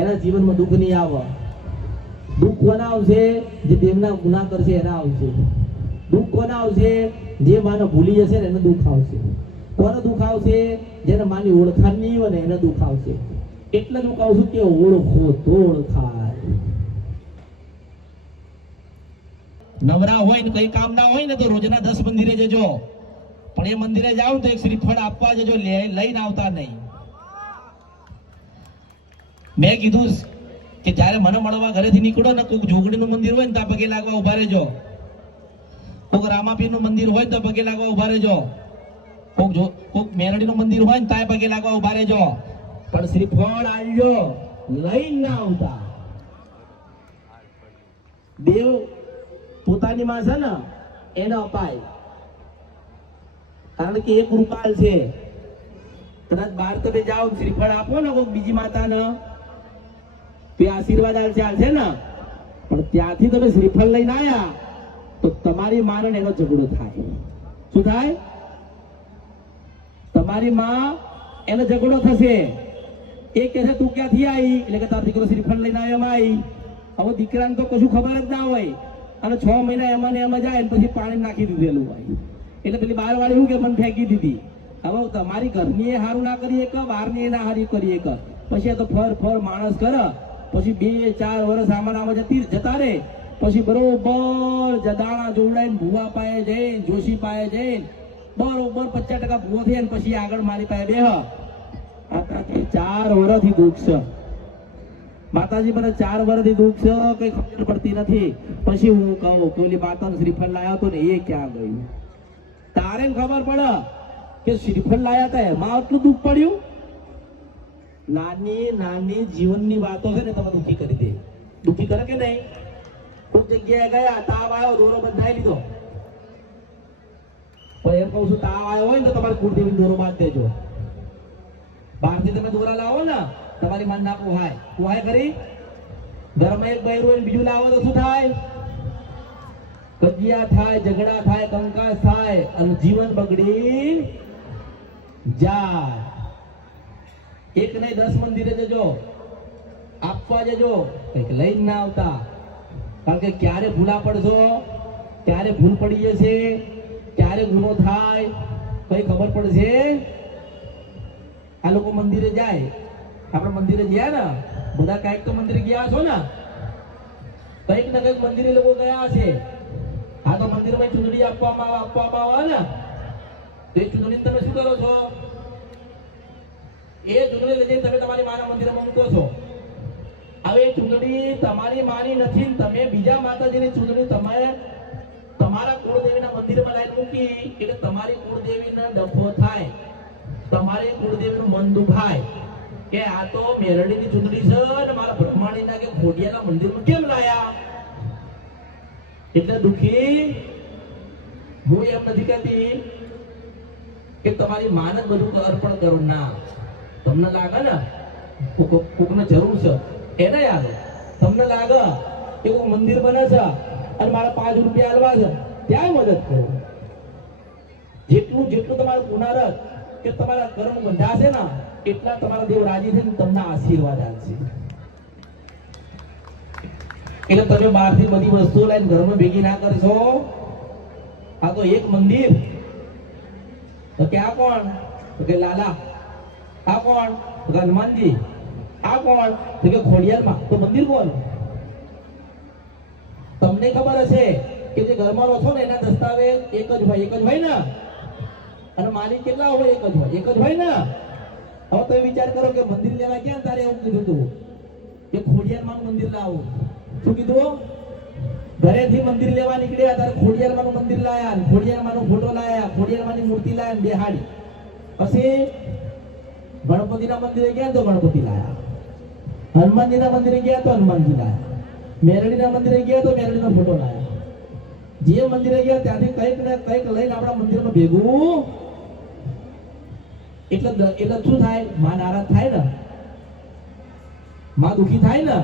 એના જીવનમાં દુઃખ નહીં આવે. દુઃખ કોના આવશે? જે દેવના ગુનાહ કરશે એના આવશે. દુઃખ કોના આવશે? જે માને ભૂલી જશે ને એને દુઃખ આવશે. કોને દુઃખ આવશે? જેને માની ઓળખાણ નહીં હોય ને એને દુઃખ આવશે. એટલે હું કહું છું કે ઓળખો તો ઓળખાય. નવરા હોય ને કઈ કામ ના હોય ને તો રોજના 10 મંદિરે જજો, પણ એ મંદિરે જાવ તો એક શ્રીફળ આપવા જજો, લઈને આવતા નહીં. મેં કીધું કે જ્યારે મને મળવા ઘરેથી નીકળો ને કોઈક જોગણીનું મંદિર હોય ને ત્યાં પગે લાગવા ઉભા રહેજો, કોઈક રામાપીરનું મંદિર હોય તો પગે લાગવા ઉભા રહેજો, કોઈક મેરડીનું મંદિર હોય ને ત્યાં પગે લાગવા ઉભા રહેજો, પણ શ્રીફળ આવજો, લઈને ના આવતા. દેવ પોતાની માં છે ને એને અપાય, કારણ કે એ કૃપાલ છે. કદાચ બહાર તમે જાઓ શ્રીફળ આપો ને કોઈ બીજી માતાને તે આશીર્વાદ આવશે ને, પણ ત્યાંથી તમે શ્રીફળ લઈને આયા તો તમારી માને એનો ઝઘડો થાય. શું થાય? તમારી માં એનો ઝઘડો થશે. એ કહે છે તું ક્યાંથી આવી? એટલે કે તારો દીકરો શ્રીફળ લઈને આવ્યો આવી. હવે દીકરાને તો કશું ખબર જ ના હોય અને 6 મહિના એમાં ને એમાં જાય પછી પાણી નાખી દીધેલું હોય. એટલે પેલી બહાર વાળી શું કે મને ફેંકી દીધી. હવે તમારી ઘરની એ હારું ના કરીએ કે બહારની એ ના હારી કરીએ કે પછી તો ફર માણસ કરે, પછી 2-4 વર્ષ આમાં જતા રહે, પછી બરોબર દાણા જોવડાઈને ભૂવા પાયે જઈને જોશી પાયે જઈને બરોબર 50% ભૂવો થયા ને પછી આગળ મારી પાસે બેહ. આ 4 વર્ષથી દુઃખ છે. માતાજી મને 4 વર્ષથી દુઃખ છે, કઈ ખબર પડતી નથી. પછી હું કહું કે ઓલી માતાનું શ્રીફળ લાવ્યો હતો ને એ ક્યાં ગયું? તારે ખબર પડે કે શ્રીફળ લાયા હતા એમાં આટલું દુઃખ પડ્યું. નાની નાની જીવનની વાતો છે ને તમે દુઃખી કરી દે. દુઃખી કરે કે નહીં? કોઈક જગ્યાએ ગયા, તાવ આવ્યો, દોરો બંધાઈ લીધો. પણ એમ કહું છું, તાવ આવ્યો હોય ને તો તમારી કુળદેવી દોરો બાંધ દેજો. બહારથી તમે દોરા લાવો ને, તમારી મન ના પોહાય. પોહાય કરી ઘરમાં એક બૈરું હોય ને બીજું લાવો તો શું થાય? કજિયા થાય, ઝઘડા થાય, કંકાસ થાય અને જીવન બગડી જાય. એક નહીં 10 મંદિરે જજો, આપવા જજો, કંઈક લઈને ના આવતા. કારણ કે ક્યારે ભૂલા પડશો, ક્યારે ભૂલ પડી જશે, ક્યારે ગુનો થાય કઈ ખબર પડશે. આ લોકો મંદિરે જાય, આપણે મંદિરે ગયા ને બધા, કઈક તો મંદિરે ગયા છો ને, કઈક ને કઈક મંદિરે લોકો ગયા છે. આ તો મંદિરમાં ચૂંટણી આપવામાં આવે ને, તો એ ચૂંટણી તમે શું કરો છો? એ ચૂંટણી લઈ જઈને તમે તમારી માના મંદિરમાં મૂકો છો. હવે એ ચૂંટણી તમારી માની નથી, તમે બીજા માતાજીની ચૂંટણી તમે તમારા કુળદેવીના મંદિરમાં લાઈન મૂકી એટલે તમારી કુળદેવીને ડફો થાય, તમારી કુળદેવીનું મન દુખાય કે આ તો મેરડીની ચૂંટણી છે અને મારા બ્રહ્માણીના કે ખોડિયાના મંદિરમાં કેમ લાયા? એટલે દુખી હું એમ નથી કહેતી કે તમારી માન જ બધું અર્પણ કરો. ના, તમને લાગે ને કોકને જરૂર છે એને યાદ, તમને લાગે કે કોઈ મંદિર બને છે અને મારા 5 રૂપિયા આલવા છે, ત્યાં મદદ કરો. જેટલું જેટલું તમારું પુનરત કે તમારા કર્મ બંધાશે ને એટલા તમારા દેવ રાજી થઈને તમને આશીર્વાદ આપશે. એટલે તમે બહારથી બધી વસ્તુઓ લઈને ઘરમાં ભેગી ના કરશો. આ તો એક મંદિર, તો કે આ કોણ? તો કે લાલા. આ કોણ? તો કે હનુમાનજી. આ કોણ? તો કે ખોડિયારમાં. તો મંદિર કોણ? તમને ખબર હશે કે જે ઘરમાં રહો છો ને એના દસ્તાવેજ એક જ હોય ને, અને માલિક કેટલા હોય? એક જ હોય ને. હવે તમે વિચાર કરો કે મંદિર લેવા ક્યાં તારે એવું કીધું હતું કે ખોડિયારમાંનું મંદિર લાવો. શું કીધું? ઘરેથી મંદિર લેવા નીકળ્યા ત્યારે ખોડિયારમાંનું મંદિર લાયા, ખોડિયારમાંનો ફોટો લાયા, ખોડિયારમાંની મૂર્તિ લાયા, બેહાડી. પછી ગણપતિના મંદિરે ગયા તો ગણપતિ લાયા, હનુમાનજીના મંદિરે ગયા તો હનુમાનજી લાયા, મેરડીના મંદિરે ગયા તો મેરડીનો ફોટો લાયા. જે મંદિરે ગયા ત્યાંથી કંઈક ને કંઈક લઈને આપણા મંદિરમાં ભેગું. એટલે શું થાય? માં નારાજ થાય ને, માં દુખી થાય ને.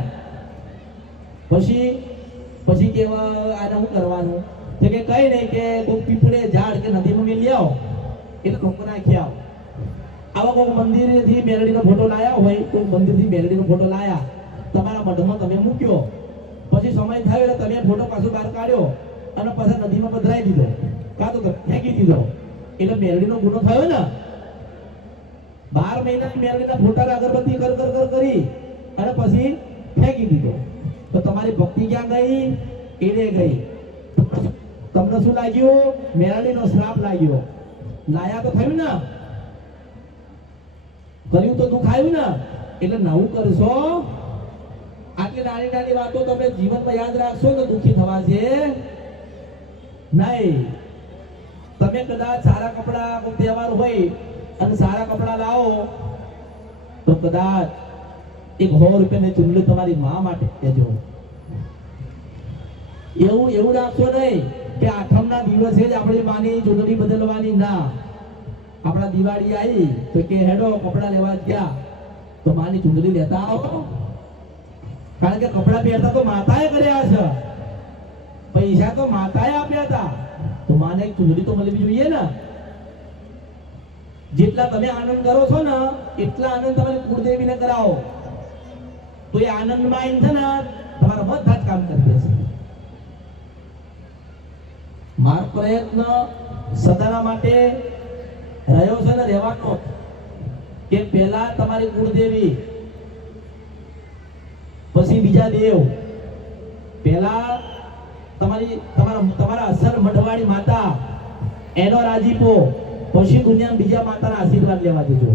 પછી કેવા આને શું કરવાનું? તો કે કઈ નહીં, કે કોઈ પીપળે ઝાડ કે નદીમાં મેલી આવો એટલે ડોંગર નાખી આવો. આવા કોઈ મંદિરેથી મેરડીનો ફોટો લાયા હોય, કોઈ મંદિરથી મેરડીનો ફોટો લાયા, તમારા મઢમાં તમે મૂક્યો, પછી સમય થયો એટલે તમે ફોટો પાછો બહાર કાઢ્યો અને પાછા નદીમાં પધરાઈ દીધો, કાં તો ફેંકી દીધો. એટલે મેરડીનો ગુનો થયો ને. 12 મહિનાની મેરડીના ફોટાને અગરબત્તી કર કરી અને પછી ફેંકી દીધો. તો તમારી ભક્તિ ક્યાં ગઈ? એને ગઈ. તમને શું લાગ્યું? મેરડીનો શ્રાપ લાગ્યો. લાયા તો થયું ને, કર્યું તો દુઃખ આવ્યું ને. એટલે નવું કરશો. આટલી નાની નાની વાતો તમે જીવનમાં યાદ રાખશો તો દુઃખી થવાશે નહીં. તમે કદાચ સારા કપડા, કોઈ તહેવાર હોય અને સારા કપડા લાવો તો કદાચ 100 રૂપિયાની ચૂંટણી તમારી મા માટે દેજો. એવું રાખશો નહીં કે 8મના દિવસે જ આપણી માની ચૂંટણી બદલવાની. ના, આપણા દિવાળી આવી તો કે હેડો કપડા લેવા ગયા તો માની ચૂંટણી લેતા આવો. કારણ કે કપડા પહેરતા તો માતાએ કર્યા છે, પૈસા તો માતાએ આપ્યા હતા, તો માને એક ચૂંટણી તો મળવી જોઈએ ને. જેટલા તમે આનંદ કરો છો ને એટલા આનંદ તમારી કુળદેવીને કરાવો તો એ આનંદમાં છે ને તમારા બધા જ કામ કરી દેશે. મારો પ્રયત્ન સદાના માટે રહ્યો છે ને રહેવાનો કે પહેલા તમારી કુળદેવી, પછી બીજા દેવ, પહેલા તમારા અસર મઢવાડી માતા, એનો રાજીપો, પછી દુનિયામાં બીજા માતાના આશીર્વાદ લેવા દેજો.